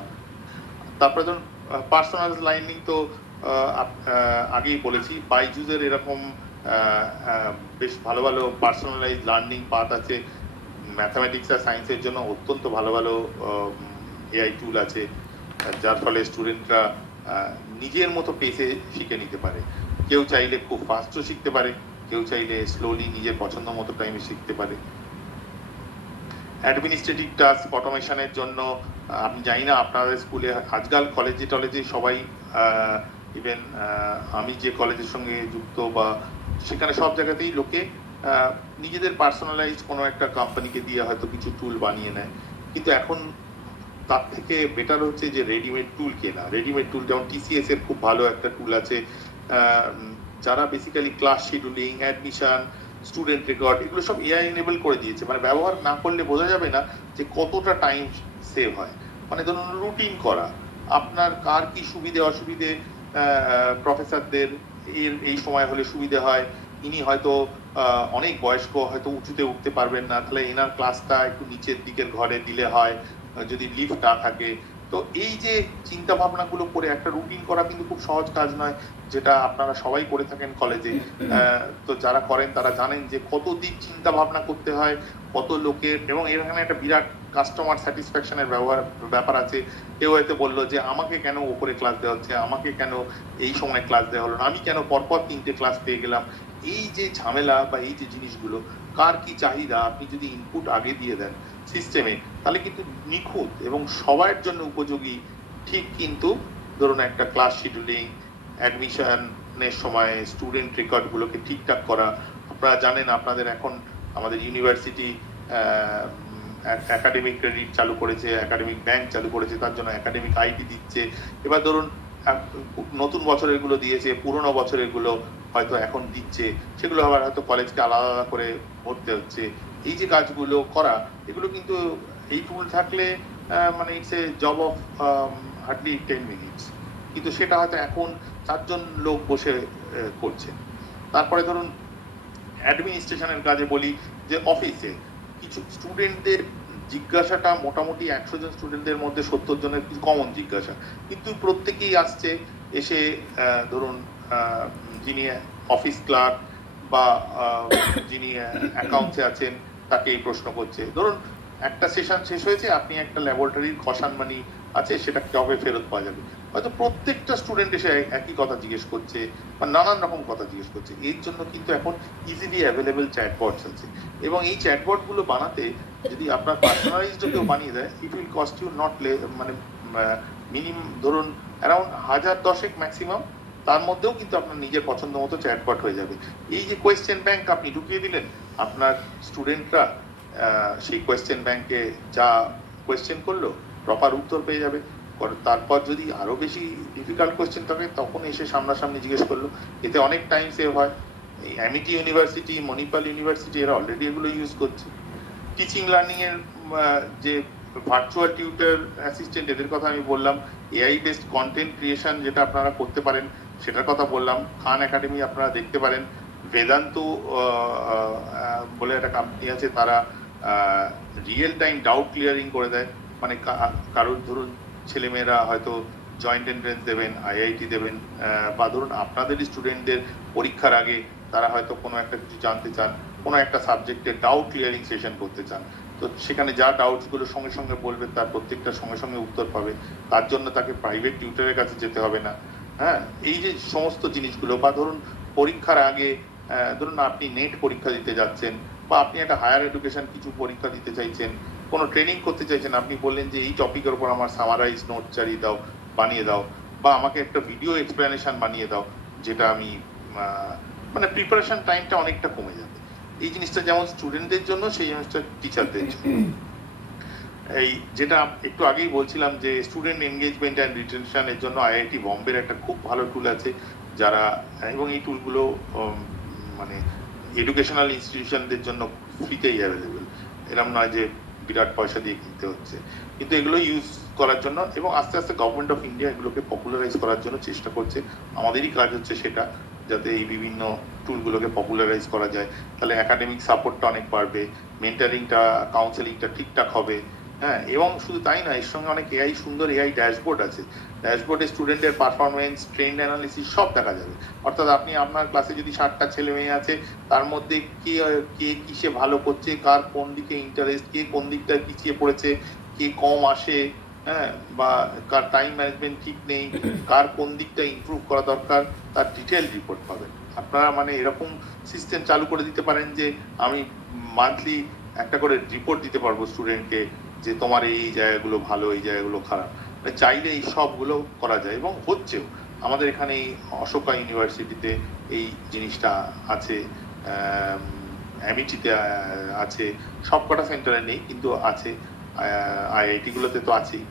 তারপরে ধরুন পার্সোনাল লার্নিং তো আগেই বলেছি, বাইজুসের এরকম বেশ ভালো ভালো পার্সোনালাইজ লার্নিং পাথ আছে। ম্যাথামেটিক্স আর সায়েন্সের জন্য অত্যন্ত ভালো ভালো এআই টুল আছে, যার ফলে স্টুডেন্টরা নিজের মতো পেসে শিখে নিতে পারে। কেউ চাইলে খুব ফাস্টও শিখতে পারে, কেউ চাইলে স্লোলি নিজের পছন্দ মতো টাইমে শিখতে পারে। অ্যাডমিনিস্ট্রেটিভ টাস্ক অটোমেশনের জন্য আমি জানি না আপনাদের স্কুলে আজকাল কলেজে টলেজে সবাই ইভেন আমি যে কলেজের সঙ্গে যুক্ত বা সেখানে সব জায়গাতেই লোকে নিজেদের পার্সোনালাইজ কোনো একটা কোম্পানিকে দিয়ে হয়তো কিছু টুল বানিয়ে নেয়, কিন্তু এখন তার থেকে বেটার হচ্ছে যে রেডিমেড টুল কেনা। রেডিমেড টুল যেমন টিসিএস এর খুব ভালো একটা টুল আছে, যারা basically class scheduling, admission, student record এগুলো সব এআই এনেবল করে দিয়েছে। মানে ব্যবহার না করলে বোঝা যাবে না যে কতটা টাইম সেভ হয়। মানে ধরুন রুটিন করা, আপনার কার কি সুবিধে অসুবিধে, প্রফেসরদের এর এই সময় হলে সুবিধে হয়, ইনি হয়তো অনেক বয়স্ক, হয়তো উঁচুতে উঠতে পারবেন না, তাহলে এনার ক্লাসটা একটু নিচের দিকের ঘরে দিলে হয় যদি লিফট না থাকে। তো এই যে চিন্তা ভাবনাগুলো করে একটা রুটিন করা কিন্তু খুব সহজ কাজ নয়, যেটা আপনারা সবাই করে থাকেন কলেজে। তো যারা করেন তারা জানেন যে কত দিক চিন্তা ভাবনা করতে হয়, কত লোকের, এবং এখানে একটা বিরাট কাস্টমার স্যাটিসফ্যাকশনের ব্যাপার আছে। কেউ হয়তো বললো যে আমাকে কেন ওপরে ক্লাস দেওয়া হচ্ছে, আমাকে কেন এই সময় ক্লাস দেওয়া হলো না, আমি কেন পরপর 3টে ক্লাস পেয়ে গেলাম। এই যে ঝামেলা বা এই যে জিনিসগুলো, কার কি চাহিদা, আপনি যদি ইনপুট আগে দিয়ে দেন সিস্টেমে, তাহলে কিন্তু নিখুঁত এবং সবার জন্য উপযোগী ঠিক কিন্তু ধরুন একটা ক্লাস শিডিউলিং, অ্যাডমিশনের সময় স্টুডেন্ট রেকর্ডগুলোকে ঠিকঠাক করা। আপনারা জানেন আপনাদের এখন আমাদের ইউনিভার্সিটি একাডেমিক ক্রেডিট চালু করেছে, একাডেমিক ব্যাংক চালু করেছে, তার জন্য একাডেমিক আইডি দিচ্ছে। এবার ধরুন নতুন বছরের গুলো দিয়েছে, পুরোনো বছরের গুলো হয়তো এখন দিচ্ছে, সেগুলো আবার হয়তো কলেজকে আলাদা আলাদা করে ভরতে হচ্ছে। এই যে কাজগুলো করা, এগুলো কিন্তু এই টুল থাকলে মানে it's a job of hardly 10 minutes, কিন্তু সেটা হয়তো এখন 4জন লোক বসে করছে। তারপরে ধরুন অ্যাডমিনিস্ট্রেশনের কাজে বলি যে অফিসে কিছু স্টুডেন্টদের জিজ্ঞাসাটা মোটামুটি 100 জন স্টুডেন্টদের মধ্যে 70 জনের কিছু কমন জিজ্ঞাসা, কিন্তু প্রত্যেকেই আসছে এসে ধরুন যিনি অফিস ক্লার্ক বা যিনি অ্যাকাউন্টসে আছেন তাকে এই প্রশ্ন করছে। ধরুন একটা সেশন শেষ হয়েছে, আপনি একটা ল্যাবরেটরির খসান মানি আছে, সেটা কবে ফেরত পাওয়া যাবে, হয়তো প্রত্যেকটা স্টুডেন্ট এসে একই কথা জিজ্ঞেস করছে বা নানান রকম কথা জিজ্ঞেস করছে। এর জন্য কিন্তু এখন ইজিলি অ্যাভেলেবল চ্যাটবটস আছে, এবং এই চ্যাটবট গুলো বানাতে যদি আপনার পার্সোনালাইজড কেউ বানিয়ে দেয়, it will cost you not মানে মিনিমাম ধরুন অ্যারাউন্ড 1010 ম্যাক্সিমাম, তার মধ্যেও কিন্তু আপনার নিজের পছন্দ মতো চ্যাটবট হয়ে যাবে। এই যে কোয়েশ্চেন ব্যাংক আপনি ঢুকিয়ে দিলেন, আপনার স্টুডেন্টরা সেই কোয়েশ্চেন ব্যাংকে যা কোয়েশ্চেন করলো প্রপার উত্তর পেয়ে যাবে। তারপর যদি আরো বেশি ডিফিকাল্ট কোয়েশ্চেন থাকে তখন এসে সামনাসামনি জিজ্ঞেস করলো, এতে অনেক টাইম সেভ হয়। এই অ্যামিটি ইউনিভার্সিটি, মণিপাল ইউনিভার্সিটি এরা অলরেডি এগুলো ইউজ করছে। টিচিং লার্নিং এর যে ভার্চুয়াল টিউটর অ্যাসিস্ট্যান্ট, এদের কথা আমি বললাম। এআই বেসড কন্টেন্ট ক্রিয়েশন যেটা আপনারা করতে পারেন সেটার কথা বললাম। খান একাডেমি আপনারা দেখতে পারেন। বেদান্ত বলে একটা কোম্পানি আছে, তারা রিয়েল টাইম ডাউট ক্লিয়ারিং করে দেয়। মানে কারোর ধরুন ছেলেমেয়েরা হয়তো জয়েন্ট এন্ট্রেন্স দেবেন, আইআইটি দেবেন, বা ধরুন আপনাদের স্টুডেন্টদের পরীক্ষার আগে তারা হয়তো কোনো একটা কিছু জানতে চান, কোনো একটা সাবজেক্টে ডাউট ক্লিয়ারিং সেশন করতে চান, তো সেখানে যা ডাউটসগুলো সঙ্গে সঙ্গে বলবে তার প্রত্যেকটা সঙ্গে সঙ্গে উত্তর পাবে। তার জন্য তাকে প্রাইভেট টিউটরের কাছে যেতে হবে না। হ্যাঁ, এই যে সমস্ত জিনিসগুলো, বা ধরুন পরীক্ষার আগে ধরুন আপনি নেট পরীক্ষা দিতে যাচ্ছেন, বা আপনি একটা হায়ার এডুকেশন কিছু পরীক্ষা দিতে চাইছেন, কোনো ট্রেনিং করতে চাইছেন, আপনি বললেন যে এই টপিকের উপর আমার সামারাইজ নোট চালিয়ে দাও, বানিয়ে দাও, বা আমাকে একটা ভিডিও এক্সপ্লেনেশন বানিয়ে দাও, যেটা আমি মানে প্রিপারেশন টাইমটা অনেকটা কমে যাবে। এই জিনিসটা যেমন স্টুডেন্টদের জন্য, সেই জিনিসটা টিচারদের জন্য। এই যেটা একটু আগেই বলছিলাম যে স্টুডেন্ট এনগেজমেন্ট অ্যান্ড রিটেনশনের জন্য আইআইটি বম্বের একটা খুব ভালো টুল আছে, যারা, এবং এই টুলগুলো মানে এডুকেশনাল ইনস্টিটিউশনদের জন্য ফ্রিতেই অ্যাভেলেবেল, এরকম নয় যে বিরাট পয়সা দিয়ে কিনতে হচ্ছে। কিন্তু এগুলো ইউজ করার জন্য, এবং আস্তে আস্তে গভর্নমেন্ট অফ ইন্ডিয়া এগুলোকে পপুলারাইজ করার জন্য চেষ্টা করছে। আমাদেরই কাজ হচ্ছে সেটা, যাতে এই বিভিন্ন টুলগুলোকে পপুলারাইজ করা যায়। তাহলে একাডেমিক সাপোর্টটা অনেক বাড়বে, মেন্টারিংটা, কাউন্সেলিংটা ঠিকঠাক হবে। হ্যাঁ, এবং শুধু তাই না, এর সঙ্গে অনেক এআই, সুন্দর এআই ড্যাশবোর্ড আছে। ড্যাশবোর্ডে স্টুডেন্টের পারফরমেন্স, ট্রেন্ড অ্যানালিসিস সব দেখা যাবে। অর্থাৎ আপনি আপনার ক্লাসে যদি 60টা ছেলে মেয়ে আছে, তার মধ্যে কে কিসে ভালো করছে, কার কোন দিকে ইন্টারেস্ট, কে কোন দিকটায় পিছিয়ে পড়েছে, কে কম আসে, হ্যাঁ, বা কার টাইম ম্যানেজমেন্ট ঠিক নেই, কার কোন দিকটা ইমপ্রুভ করা দরকার, তার ডিটেল রিপোর্ট পাবেন। আপনারা মানে এরকম সিস্টেম চালু করে দিতে পারেন যে আমি মান্থলি একটা করে রিপোর্ট দিতে পারবো স্টুডেন্টকে যে তোমার এই জায়গাগুলো ভালো, এই জায়গাগুলো খারাপ। চাইলে এই সবগুলো করা যায় এবং হচ্ছেও। আমাদের এখানে অশোকা ইউনিভার্সিটিতে এই জিনিসটা আছে, অ্যামিটিতে আছে, সবকটা সেন্টারে নেই কিন্তু আছে, আইআইটি গুলোতে তো আছেই।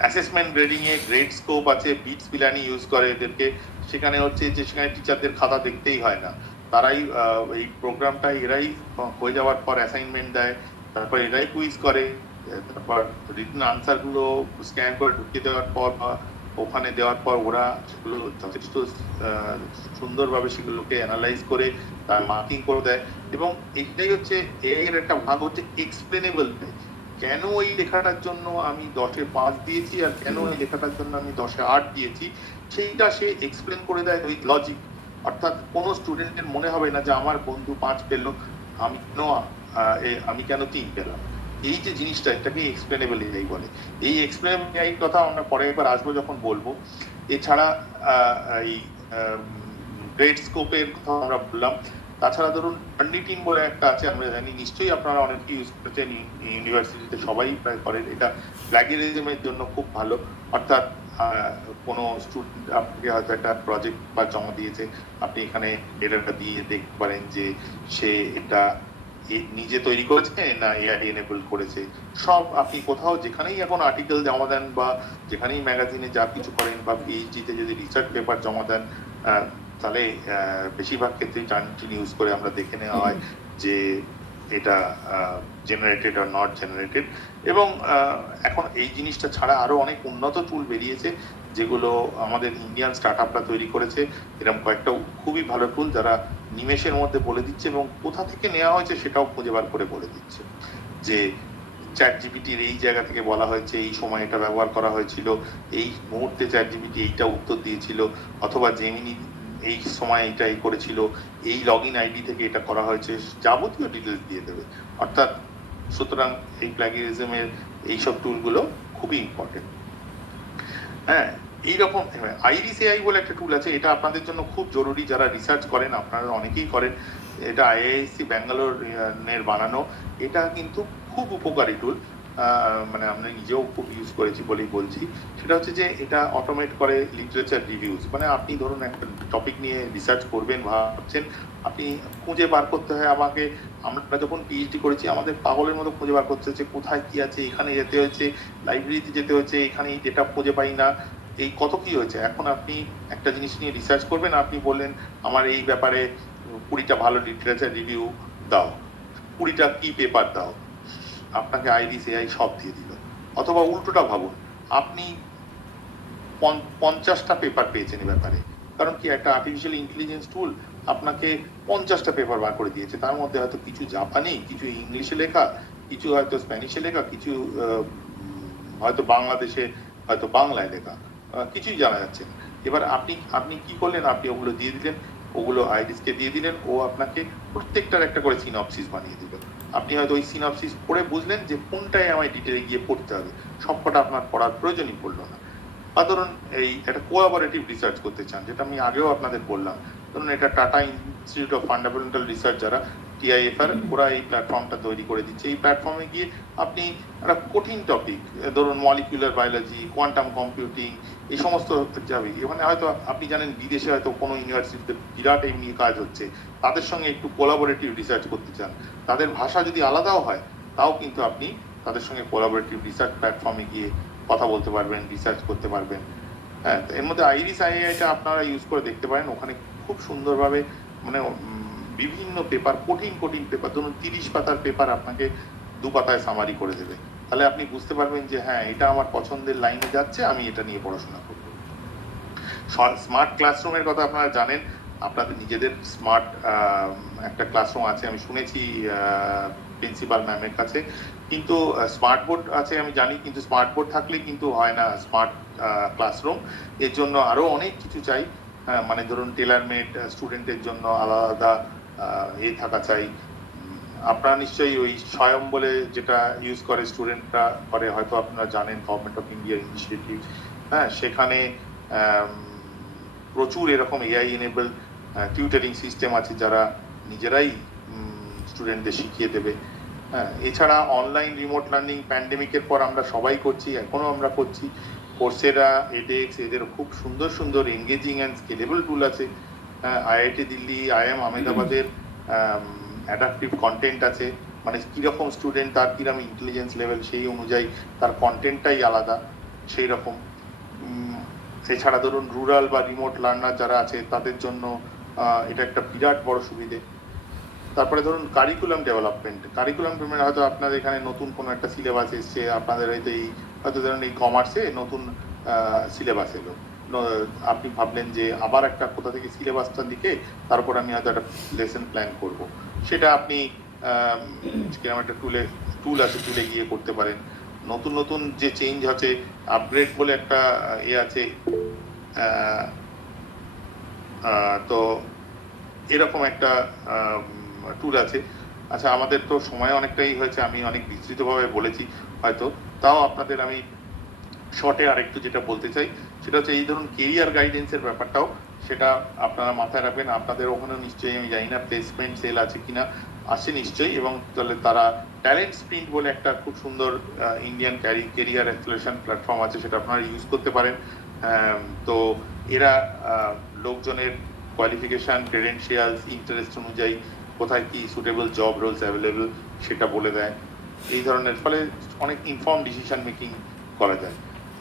Assessment grading A grade scope আছে, বিটস পিলানি ইউজ করে এদেরকে। সেখানে হচ্ছে যে সেখানে টিচারদের খাতা দেখতেই হয় না, তারাই এই প্রোগ্রামটা এরাই হয়ে যাওয়ার পর অ্যাসাইনমেন্ট দেয়, তারপর এরাই কুইজ করে, তারপর রিটেন আনসার গুলো স্ক্যান করে ঢুকিয়ে দেওয়ার পর ওখানে দেওয়ার পর ওরা সেগুলো যথেষ্ট সুন্দরভাবে সেগুলোকে অ্যানালাইজ করে তার মার্কিং করে দেয়। এবং এটাই হচ্ছে এআই এর একটা ভাগ হচ্ছে এক্সপ্লেনেবল। কেন এই লেখাটার জন্য আমি 10-এ 5 দিয়েছি আর কেন এই লেখাটার জন্য আমি 10-এ 8 দিয়েছি, সেইটা সে এক্সপ্লেন করে দেয় উইথ লজিক। অর্থাৎ কোনো স্টুডেন্টের মনে হবে না যে আমার বন্ধু 5 পেল, আমি কেন 3 পেলাম। এই যে জিনিসটা, এটাকে এক্সপ্লেনেবল এআই বলে। এই এক্সপ্লেনেবল এআই কথা আমরা পরে একবার আসবো যখন বলবো। এছাড়া এই গ্রেড স্কোপের কথা আমরা বললাম। তাছাড়া ধরুন টার্নিটিন বলে একটা আছে, আমরা জানি, নিশ্চয়ই আপনারা অনেকে ইউজ করেছেন, ইউনিভার্সিটিতে সবাই প্রায় করেন। এটা প্ল্যাগিয়ারিজমের জন্য খুব ভালো। অর্থাৎ কোনো স্টুডেন্ট আপনাকে হয়তো একটা প্রজেক্ট বা জমা দিয়েছে, আপনি এখানে ডেটাটা দিয়ে দেখতে পারেন যে সে এটা নিজে তৈরি করেছে না এআই এনেবল করেছে। সব আপনি কোথাও যেখানেই এখন আর্টিকেল জমা দেন বা যেখানেই ম্যাগাজিনে যা কিছু করেন বা পিএইচডিতে যদি রিসার্চ পেপার জমা দেন, তাহলে বেশিরভাগ ক্ষেত্রে টার্নিটিন ইউজ করে আমরা দেখে নেওয়া হয় যে এটা জেনারেটেড আর নট জেনারেটেড। এবং এখন এই জিনিসটা ছাড়া আরো অনেক উন্নত টুল বেরিয়েছে যেগুলো আমাদের ইন্ডিয়ান স্টার্টআপরা তৈরি করেছে। এরকম কয়েকটা খুবই ভালো টুল যারা নিমেষের মধ্যে বলে দিচ্ছে এবং কোথা থেকে নেওয়া হয়েছে সেটাও খুঁজে বার করে বলে দিচ্ছে। যে চ্যাটজিপিটির এই জায়গা থেকে বলা হয়েছে, এই সময় এটা ব্যবহার করা হয়েছিল, এই মুহূর্তে চ্যাটজিপিটি এইটা উত্তর দিয়েছিল, অথবা জেমিনি এই সময় এইটাই করেছিল, এই লগ ইন আইডি থেকে এটা করা হয়েছে, যাবতীয় ডিটেলস দিয়ে দেবে। অর্থাৎ সুতরাং এই প্ল্যাগিয়ারিজমের এইসব টুলগুলো খুবই ইম্পর্টেন্ট। হ্যাঁ, এইরকম আইরিস এআই বলে একটা টুল আছে, এটা আপনাদের জন্য খুব জরুরি যারা রিসার্চ করেন, আপনারা অনেকেই করেন। এটা আইআইএসসি ব্যাঙ্গালোর বানানো। এটা কিন্তু খুব উপকারী টুল, মানে আমরা নিজেও খুব ইউজ করেছি বলেই বলছি। সেটা হচ্ছে যে এটা অটোমেট করে লিটারেচার রিভিউজ। মানে আপনি ধরুন একটা টপিক নিয়ে রিসার্চ করবেন ভাবছেন, আপনি খুঁজে বার করতে হয় আমাকে। আমরা যখন পিএইচডি করেছি আমাদের পাগলের মতো খুঁজে বার করতে হচ্ছে কোথায় কি আছে, এখানে যেতে হয়েছে, লাইব্রেরিতে যেতে হয়েছে, এখানে এই ডেটা খুঁজে পাই না, এই কত কি হয়েছে। এখন আপনি একটা জিনিস নিয়ে রিসার্চ করবেন, আপনি বললেন আমার এই ব্যাপারে 20টা ভালো লিটারেচার রিভিউ দাও, 20টা কি পেপার দাও, আপনাকে আইরিস এআই সব দিয়ে দিল। অথবা উল্টোটা ভাবুন, আপনি 50টা পেপার পেয়েছেন এই ব্যাপারে, কারণ কি একটা আর্টিফিশিয়াল ইন্টেলিজেন্স টুল আপনাকে 50টা পেপার বার করে দিয়েছে। তার মধ্যে হয়তো কিছু জাপানি, কিছু ইংলিশে লেখা, কিছু হয়তো স্প্যানিশে লেখা, কিছু হয়তো বাংলাদেশে, হয়তো বাংলায় লেখা, কিছুই জানা যাচ্ছে না। এবার আপনি কি করলেন, আপনি ওগুলো দিয়ে দিলেন, ওগুলো আইরিসকে দিয়ে দিলেন, ও আপনাকে প্রত্যেকটার একটা করে সিনপসিস বানিয়ে দিল। আপনি হয়তো ওই সিনপসিস পড়ে বুঝলেন যে কোনটায় আমায় ডিটেলে গিয়ে পড়তে হবে, সবকটা আপনার পড়ার প্রয়োজনই পড়লো না। বা ধরুন এই একটা কোলাবোরেটিভ রিসার্চ করতে চান, যেটা আমি আগেও আপনাদের বললাম, ধরুন এটা tata institute of fundamental research, যারা টিআইএফআর, ওরা এই প্ল্যাটফর্মটা তৈরি করে দিচ্ছে। এই প্ল্যাটফর্মে গিয়ে আপনি একটা কঠিন টপিক, ধরুন মলিকুলার বায়োলজি, কোয়ান্টাম কম্পিউটিং, এই সমস্ত যাবে। মানে হয়তো আপনি জানেন বিদেশে হয়তো কোনো ইউনিভার্সিটিতে বিরাট এই নিয়ে কাজ হচ্ছে, তাদের সঙ্গে একটু কোলাবোরেটিভ রিসার্চ করতে চান, তাদের ভাষা যদি আলাদাও হয় তাও কিন্তু আপনি তাদের সঙ্গে কোলাবোরেটিভ রিসার্চ প্ল্যাটফর্মে গিয়ে কথা বলতে পারবেন, রিসার্চ করতে পারবেন। হ্যাঁ, এর মধ্যে আইরিস আইআইটা আপনারা ইউজ করে দেখতে পারেন। ওখানে খুব সুন্দরভাবে মানে বিভিন্ন পেপার, কঠিন পেপার, ধরুন 30 পাতার পেপার আপনাকে 2 পাতায় সামারি করে দেবে। তাহলে আপনি বুঝতে পারবেন যে হ্যাঁ, এটা আমার পছন্দের লাইনে যাচ্ছে, আমি এটা নিয়ে পড়াশোনা করব। স্মার্ট ক্লাসরুমের কথা আপনারা জানেন, আপনাদের নিজেদের স্মার্ট একটা ক্লাসরুম আছে, আমি শুনেছি প্রিন্সিপাল ম্যামের কাছে। কিন্তু স্মার্ট বোর্ড আছে আমি জানি, কিন্তু স্মার্ট বোর্ড থাকলে কিন্তু হয় না স্মার্ট ক্লাসরুম। এর জন্য আরো অনেক কিছু চাই। মানে ধরুন টেলার মেড স্টুডেন্টের জন্য আলাদা থাকা চাই। আপনারা নিশ্চয়ই ওই স্বয়ং বলে যেটা ইউজ করে স্টুডেন্টরা করে, হয়তো আপনারা জানেন, গভর্নমেন্ট অফ ইন্ডিয়া ইনিশিয়েটিভ। হ্যাঁ, সেখানে প্রচুর এরকম এআই এনেবল টিউটারিং সিস্টেম আছে, যারা নিজেরাই স্টুডেন্টদের শিখিয়ে দেবে। হ্যাঁ, এছাড়া অনলাইন রিমোট লার্নিং প্যান্ডেমিকের পর আমরা সবাই করছি, এখনো আমরা করছি। কোর্সেরা, এডেক্স, এদের খুব সুন্দর সুন্দর এঙ্গেজিং অ্যান্ড স্কেলেবল টুল আছে। আইআইটি দিল্লি, আইএম আহমেদাবাদের অ্যাডাপটিভ কন্টেন্ট আছে, মানে কীরকম স্টুডেন্ট তার কীরকম ইন্টেলিজেন্স লেভেল সেই অনুযায়ী তার কন্টেন্টটাই আলাদা সেই রকম। এছাড়া ধরুন রুরাল বা রিমোট লার্নার যারা আছে তাদের জন্য এটা একটা বিরাট বড় সুবিধে। তারপরে ধরুন কারিকুলাম ডেভেলপমেন্ট হয়তো আপনাদের এখানে নতুন কোনো একটা সিলেবাস এসছে, আপনাদের হয়তো ধরুন এই কমার্সে নতুন সিলেবাস এলো, আপনি ভাবলেন যে আবার একটা কোথা থেকে সিলেবাসটা লিখে তারপর আমি হয়তো একটা লেসন প্ল্যান করব, সেটা আপনি কিরকম একটা টুল আছে, টুলে গিয়ে করতে পারেন। নতুন নতুন যে চেঞ্জ আছে, আপগ্রেড বলে একটা আছে, তো এরকম একটা টুল আছে। আচ্ছা, আমাদের তো সময় অনেকটাই হয়েছে, আমি অনেক বিস্তৃতভাবে বলেছি হয়তো, তাও আপনাদের আমি শর্টে আরেকটু যেটা বলতে চাই সেটা হচ্ছে এই ধরুন কেরিয়ার গাইডেন্সের ব্যাপারটাও, সেটা আপনারা মাথায় রাখবেন। আপনাদের ওখানেও নিশ্চয়ই, আমি জানি না প্লেসমেন্ট সেল আছে কিনা, আছে নিশ্চয়ই, এবং তাহলে তারা ট্যালেন্ট স্প্রিন্ট বলে একটা খুব সুন্দর ইন্ডিয়ান কেরিয়ার অ্যাক্সেলারেশন প্ল্যাটফর্ম আছে, সেটা আপনারা ইউজ করতে পারেন। তো এরা লোকজনের কোয়ালিফিকেশান, ক্রেডেন্সিয়ালস, ইন্টারেস্ট অনুযায়ী কোথায় কি সুটেবল জব রোলস অ্যাভেলেবল সেটা বলে দেয়। এই ধরনের ফলে অনেক ইনফর্ম ডিসিশন মেকিং করা যায়।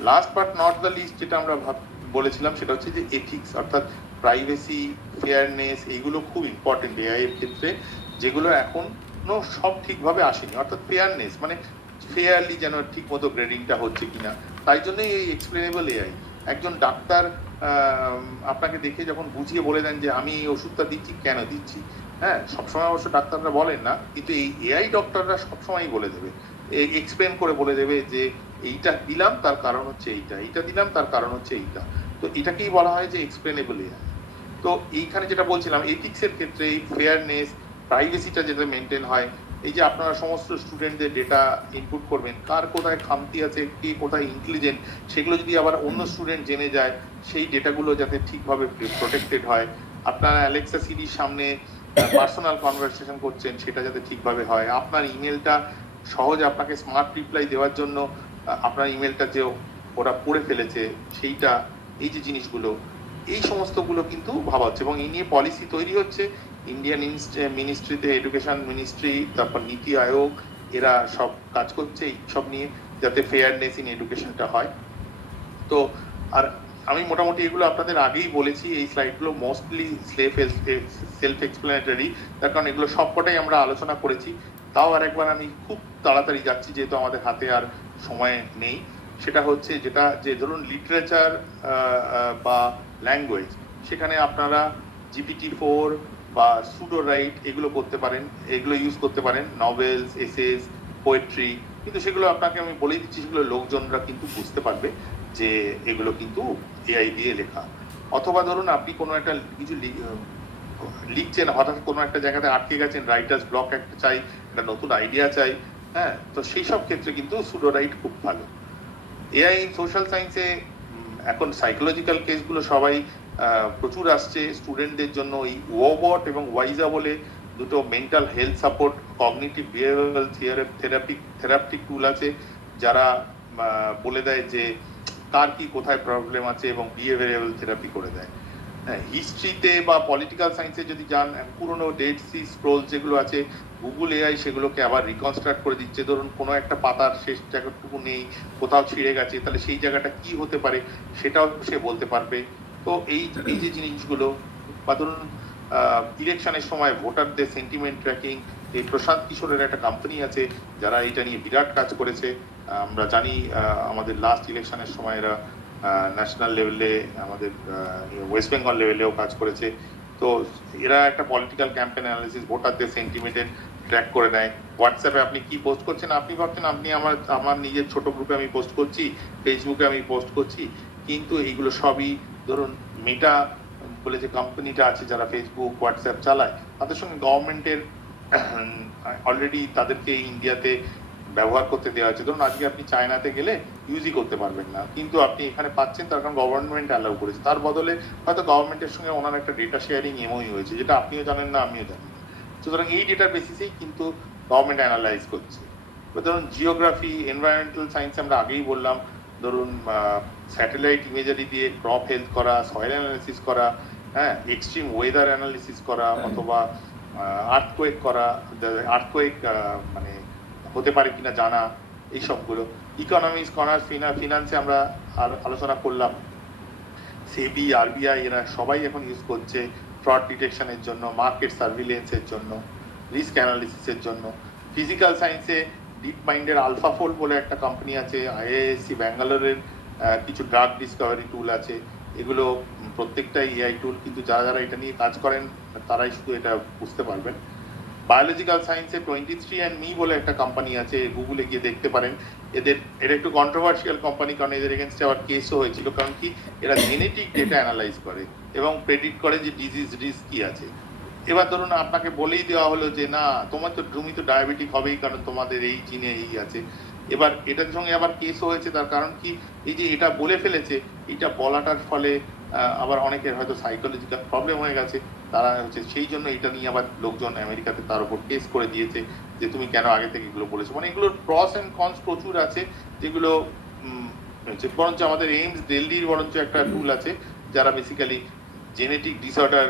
Last but not the list যেটা আমরা বলেছিলাম সেটা হচ্ছে যে এথিক্স, অর্থাৎ প্রাইভেসি, ফেয়ারনেস, এইগুলো খুব ইম্পর্টেন্ট এআই এর ক্ষেত্রে, যেগুলো এখনো সব ঠিকভাবে আসেনি। অর্থাৎ ফেয়ারনেস মানে ফেয়ারলি যেন ঠিক মতো গ্রেডিংটা হচ্ছে কিনা, তাই জন্যই এই এক্সপ্লেনেবল এআই। একজন ডাক্তার আপনাকে দেখে যখন বুঝিয়ে বলে দেন যে আমি এই ওষুধটা দিচ্ছি কেন দিচ্ছি, হ্যাঁ, সবসময় অবশ্য ডাক্তাররা বলেন না, কিন্তু এই এআই ডক্টররা সবসময়ই বলে দেবে, এক্সপ্লেন করে বলে দেবে যে এইটা দিলাম তার কারণ হচ্ছে এইটা, এইটা দিলাম তার কারণ হচ্ছে এইটা। তো এটাকেই বলা হয় যে এক্সপ্লেনেবল এআই। তো এইখানে যেটা বলছিলাম, এথিক্সের ক্ষেত্রে এই ফেয়ারনেস, প্রাইভেসিটা যাতে মেনটেন হয়, এই যে আপনারা সমস্ত স্টুডেন্টদের ডেটা ইনপুট করবেন, কার কোথায় খামতি আছে, কে কোথায় ইন্টেলিজেন্ট, সেগুলো যদি আবার অন্য স্টুডেন্ট জেনে যায়, সেই ডেটাগুলো যাতে ঠিকভাবে প্রোটেক্টেড হয়। আপনারা অ্যালেক্সা সিরির সামনে পার্সোনাল কনভারসেশন করছেন, সেটা যাতে ঠিকভাবে হয়। আপনার ইমেলটা সহজ, আপনাকে স্মার্ট রিপ্লাই দেওয়ার জন্য আপনার ইমেলটা যে ওরা পড়ে ফেলেছে সেইটা, এই যে জিনিসগুলো, এই সমস্তগুলো কিন্তু ভাবা হচ্ছে, এবং এই নিয়ে পলিসি তৈরি হচ্ছে। ইন্ডিয়ান মিনিস্ট্রিতে, এডুকেশন মিনিস্ট্রি, তারপর নীতি আয়োগ, এরা সব কাজ করছে এই সব নিয়ে, যাতে ফেয়ারনেস ইন এডুকেশনটা হয়। তো আর আমি মোটামুটি এগুলো আপনাদের আগেই বলেছি, এই স্লাইডগুলো মোস্টলি সেলফ এক্সপ্লেনেটরি, তার কারণ এগুলো সবকটাই আমরা আলোচনা করেছি। তাও আরেকবার আমি খুব তাড়াতাড়ি যাচ্ছি, যেহেতু আমাদের হাতে আর সময় নেই। সেটা হচ্ছে যেটা, যে ধরুন লিটারেচার বা ল্যাঙ্গুয়েজ, সেখানে আপনারা GPT-4 বা সুডো রাইট এগুলো করতে পারেন, এগুলো ইউজ করতে পারেন, নভেলস, এসেস, পোয়েট্রি, কিন্তু সেগুলো আপনাকে আমি বলেই দিচ্ছি, সেগুলো লোকজনরা কিন্তু বুঝতে পারবে যে এগুলো কিন্তু এআই দিয়ে লেখা। অথবা ধরুন আপনি কোনো একটা কিছু লিখছেন, হঠাৎ কোনো একটা জায়গাতে আটকে গেছেন, রাইটার্স ব্লক একটা চাই, একটা নতুন আইডিয়া চাই, হ্যাঁ, তো সেই সব ক্ষেত্রে কিন্তু সুডো রাইট খুব ভালো। এআই ইন সোশ্যাল সায়েন্সে এখন সাইকোলজিক্যাল কেসগুলো সবাই প্রচুর আসছে স্টুডেন্টদের জন্য। এই ওবট এবং ওয়াইজা বলে দুটো mental health support, cognitive behavioural therapeutic tool আছে, যারা বলে দেয় যে কার কি কোথায় প্রবলেম আছে এবং বিহেভিয়ারাল থেরাপি করে দেয়। হিস্ট্রিতে বা পলিটিক্যাল সায়েন্সে যদি যান, পুরোনো ডেড সি স্ক্রোল যেগুলো আছে, গুগল এআই সেগুলোকে আবার রিকনস্ট্রাক্ট করে দিচ্ছে। ধরুন কোনো একটা পাতার শেষ জায়গাটুকু নেই, কোথাও ছিঁড়ে গেছে, তাহলে সেই জায়গাটা কি হতে পারে সেটাও সে বলতে পারবে। তো এই যে জিনিসগুলো, বা ধরুন ইলেকশনের সময় ভোটারদের সেন্টিমেন্ট ট্র্যাকিং, এই প্রশান্ত কিশোরের একটা কোম্পানি আছে যারা এটা নিয়ে বিরাট কাজ করেছে। আমরা জানি আমাদের লাস্ট ইলেকশনের সময় এরা ন্যাশনাল লেভেলে, আমাদের ওয়েস্ট বেঙ্গল লেভেলেও কাজ করেছে। তো এরা একটা পলিটিক্যাল ক্যাম্পেইন অ্যানালিসিস, ভোটারদের সেন্টিমেন্টের ট্র্যাক করে নেয়। হোয়াটসঅ্যাপে আপনি কি পোস্ট করছেন, আপনি ভাবছেন আপনি আমার নিজের ছোট গ্রুপে আমি পোস্ট করছি, ফেসবুকে আমি পোস্ট করছি, কিন্তু এইগুলো সবই ধরুন মেটা বলে যে কোম্পানিটা আছে যারা ফেসবুক, হোয়াটসঅ্যাপ চালায়, তাদের সঙ্গে গভর্নমেন্টের অলরেডি তাদেরকে ইন্ডিয়াতে ব্যবহার করতে দেওয়া হয়েছে। ধরুন আজকে আপনি চায়নাতে গেলে ইউজই করতে পারবেন না, কিন্তু আপনি এখানে পাচ্ছেন, তার কারণ গভর্নমেন্ট অ্যালাউ করেছে। তার বদলে হয়তো গভর্নমেন্টের সঙ্গে ওনার একটা ডেটা শেয়ারিং এমওই হয়েছে, যেটা আপনিও জানেন না, আমিও জানি না। সুতরাং এই ডেটার বেসিসেই কিন্তু গভর্নমেন্ট অ্যানালাইজ করছে। ধরুন জিওগ্রাফি, এনভায়রনমেন্টাল সায়েন্স আমরা আগেই বললাম, ধরুন স্যাটেলাইট ইমেজারি দিয়ে ক্রপ হেলথ করা, সয়েল অ্যানালিসিস করা, হ্যাঁ, এক্সট্রিম ওয়েদার অ্যানালিসিস করা, অথবা আর্থকোয়েক করা, আর্থকোয়েক মানে হতে পারে কিনা জানা, এই সবগুলো। ইকোনমিক্স, কমার্স, ফিনান্সে আমরা আলোচনা করলাম। সেবি, আরবিআই এরা সবাই এখন ইউজ করছে ফ্রড ডিটেকশনের জন্য, মার্কেট সার্ভিলেন্সের জন্য, রিস্ক অ্যানালিসিসের জন্য। ফিজিক্যাল সায়েন্সে ডিপ মাইন্ডের আলফাফোল বলে একটা কোম্পানি আছে, আইআইএসসি ব্যাঙ্গালোরের কিছু ড্রাগ ডিসকভারি টুল আছে, এগুলো প্রত্যেকটাই এআই টুল, কিন্তু যারা যারা এটা নিয়ে কাজ করেন তারাই শুধু এটা বুঝতে পারবেন। বায়োলজিক্যাল সায়েন্সে 23andMe বলে একটা কোম্পানি আছে, গুগলে গিয়ে দেখতে পারেন। এটা একটু কন্ট্রোভার্সিয়াল কোম্পানি, কারণ এদের এগেনস্টে আবার কেসও হয়েছিল, কারণ কি এরা জেনেটিক ডেটা অ্যানালাইজ করে এবং প্রেডিক্ট করে যে ডিজিজ রিস্ক কি আছে। এবার ধরুন আপনাকে বলেই দেওয়া হলো যে না, তুমি তো ডায়াবেটিক হবেই, কারণ তোমাদের এই জিনে এই আছে। এবার এটার সঙ্গে আবার কেসও হয়েছে, তার কারণ কি এই যে এটা বলে ফেলেছে, এটা বলাটার ফলে আবার অনেকের হয়তো সাইকোলজিক্যাল প্রবলেম হয়ে গেছে, তারা হচ্ছে সেই জন্য এটা নিয়ে আবার লোকজন আমেরিকাতে তার উপর কেস করে দিয়েছে যে তুমি কেন আগে থেকে এগুলো বলেছো। মানে এগুলোর প্রস অ্যান্ড কনস প্রচুর আছে, যেগুলো বরঞ্চ আমাদের এইমস দিল্লির বরঞ্চ একটা টুল আছে যারা বেসিক্যালি জেনেটিক ডিসঅর্ডার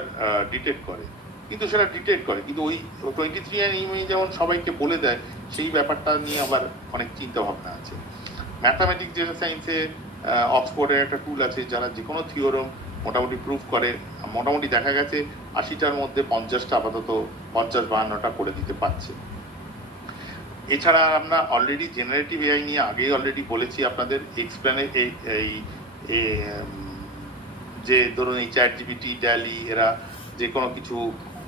ডিটেক্ট করে, কিন্তু সেটা ডিটেক্ট করে, কিন্তু ওই 23andMe যেমন সবাইকে বলে দেয়, সেই ব্যাপারটা নিয়ে আবার অনেক চিন্তা ভাবনা আছে। ম্যাথামেটিক্স ডেটা সায়েন্সে অক্সফোর্ডের একটা টুল আছে, যারা যে কোনো থিওরাম মোটামুটি প্রুফ করে, মোটামুটি দেখা গেছে 80টার মধ্যে 50টা আপাতত 50-52টা করে দিতে পারছে। এছাড়া আমরা অলরেডি জেনারেটিভ এআই নিয়ে আগেই অলরেডি বলেছি আপনাদের, এক্সপ্লেনে এই যে ধরুন এই চ্যাটজিপিটি, ড্যালি এরা যে কোনো কিছু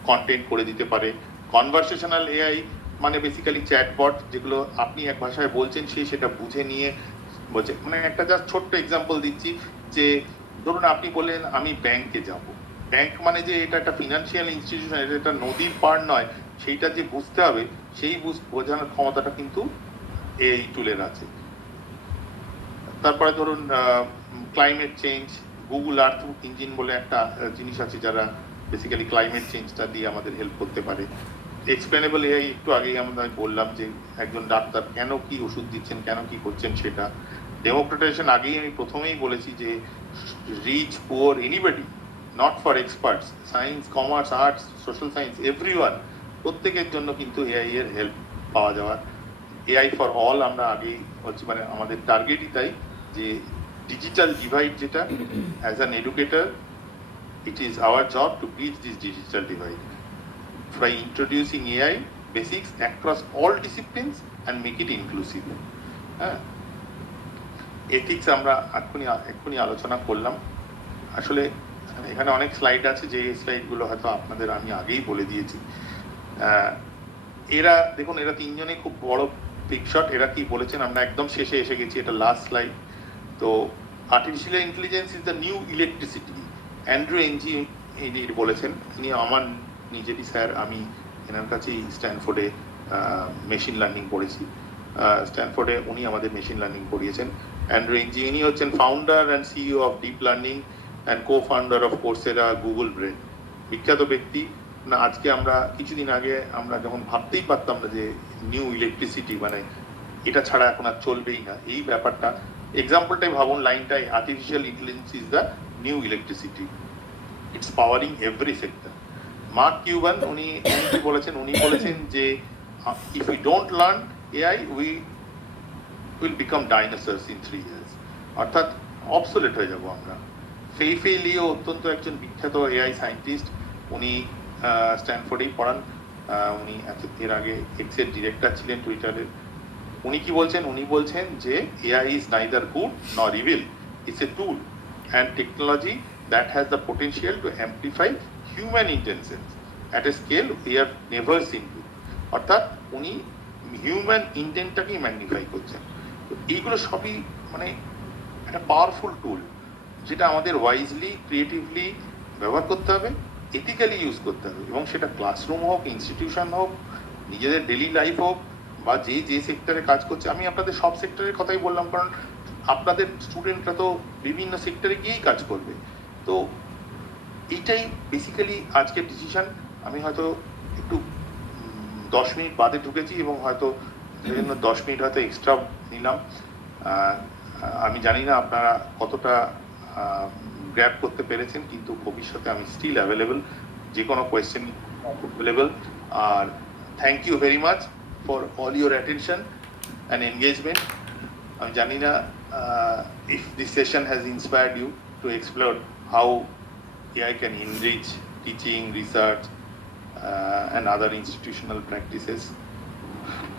কন্টেন্ট করে দিতে পারে। কনভারসেশনাল এআই মানে বেসিক্যালি চ্যাটবট, যেগুলো আপনি এক ভাষায় বলছেন সে সেটা বুঝে নিয়ে বলছে। মানে একটা জাস্ট ছোট্ট এক্সাম্পল দিচ্ছি, যে ধরুন আপনি বললেন আমি ব্যাংকে যাব, ব্যাংক মানে যে এটা একটা ফিনান্সিয়াল ইনস্টিটিউশন, এটা একটা নদীর পাড় নয়, সেইটা যে বুঝতে হবে সেই বোঝানোর ক্ষমতাটা কিন্তু এই টুলের আছে। তারপরে ধরুন climate change, Google Earth engine বলে একটা জিনিস আছে, যারা বেসিক্যালি ক্লাইমেট চেঞ্জটা দিয়ে আমাদের হেল্প করতে পারে। এক্সপ্লেনেবল এআই একটু আগেই আমরা বললাম যে একজন ডাক্তার কেন কি ওষুধ দিচ্ছেন, কেন কি করছেন সেটা। ডেমোক্রেটাইজেশন আগেই আমি প্রথমেই বলেছি যে rich, poor, anybody, not for experts, science, commerce, arts, social science, everyone, প্রত্যেকের জন্য কিন্তু এআই এর হেল্প পাওয়া যাওয়ার। এআই ফর অল আমরা আগেই বলছি, মানে আমাদের টার্গেটই তাই, যে ডিজিটাল ডিভাইড যেটা, as an educator it is our job to bridge this digital divide by introducing AI basics across all disciplines and make it inclusive. Ethics আমরা এক্ষুনি আলোচনা করলাম। আসলে এখানে অনেক স্লাইড আছে, যে স্লাইডগুলো হয়তো আপনাদের আমি আগেই বলে দিয়েছি। এরা দেখুন, এরা তিনজনেই খুব বড় পিক শট। এরা কি বলেছেন, আমরা একদম শেষে এসে গেছি, এটা লাস্ট স্লাইড। তো artificial intelligence is the new electricity, Andrew Ng ইনি বলেছেন। ইনি আমার নিজেরই স্যার, আমি এনার কাছেই স্ট্যানফোর্ডে মেশিন লার্নিং পড়েছি। স্ট্যানফোর্ডে উনি আমাদের মেশিন লার্নিং পড়িয়েছেন। অ্যান্ড্রু এনজি, ইনি হচ্ছেন founder and CEO of deep learning and co founder of Coursera, Google brain, বিখ্যাত ব্যক্তি। না আজকে আমরা কিছুদিন আগে আমরা যখন ভাবতেই পারতাম না যে নিউ ইলেকট্রিসিটি মানে এটা ছাড়া এখন আর চলবেই না, এই ব্যাপারটা এক্সাম্পলটাই ভাবুন, লাইনটাই, artificial intelligence is the new electricity, it's powering every sector. Mark Cuban উনি কি বলেছেন, উনি বলেছেন যে if we don't learn AI we will become dinosaurs in 3 years, অর্থাৎ অবসোলেট হয়ে যাব আমরা। ফেই লিও অত্যন্ত একজন বিখ্যাত এআই সায়েন্টিস্ট, উনি স্ট্যানফোর্ডেই পড়ান, উনি এর আগে এক্সের ডিরেক্টর ছিলেন টুইটারের। উনি কি বলছেন, উনি বলছেন যে এআই ইজ নাইদার গুড নর evil, it's a tool and technology that has the potential to amplify human intentions at a scale we have never seen before. অর্থাৎ উনি হিউম্যান ইন্টেন্টটাকেই ম্যাগনিফাই করছেন। তো এইগুলো সবই মানে একটা পাওয়ারফুল টুল, যেটা আমাদের ওয়াইজলি, ক্রিয়েটিভলি ব্যবহার করতে হবে, এথিক্যালি ইউজ করতে হবে, এবং সেটা ক্লাসরুম হোক, ইনস্টিটিউশন হোক, নিজেদের ডেলি লাইফ হোক, বা যে সেক্টরে কাজ করছে। আমি আপনাদের সব সেক্টরের কথাই বললাম, কারণ আপনাদের স্টুডেন্টরা তো বিভিন্ন সেক্টরে গিয়েই কাজ করবে। তো এইটাই বেসিক্যালি আজকের ডিসিশন। আমি হয়তো একটু 10 মিনিট বাদে ঢুকেছি এবং হয়তো সেজন্য 10 মিনিট হয়তো এক্সট্রা নিলাম। আমি জানি না আপনারা কতটা গ্র্যাব করতে পেরেছেন, কিন্তু ভবিষ্যতে আমি স্টিল অ্যাভেলেবল, যে কোনো কোয়েশ্চেন অ্যাভেলেবল। আর thank you very much for all your attention and engagement. আমি জানি না if this session has inspired you to explore how AI can enrich teaching, research, and other institutional practices.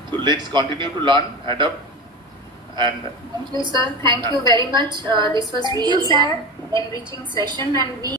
So let's continue to learn, adapt, and thank you, sir. Thank you very much. This was really an enriching session, and we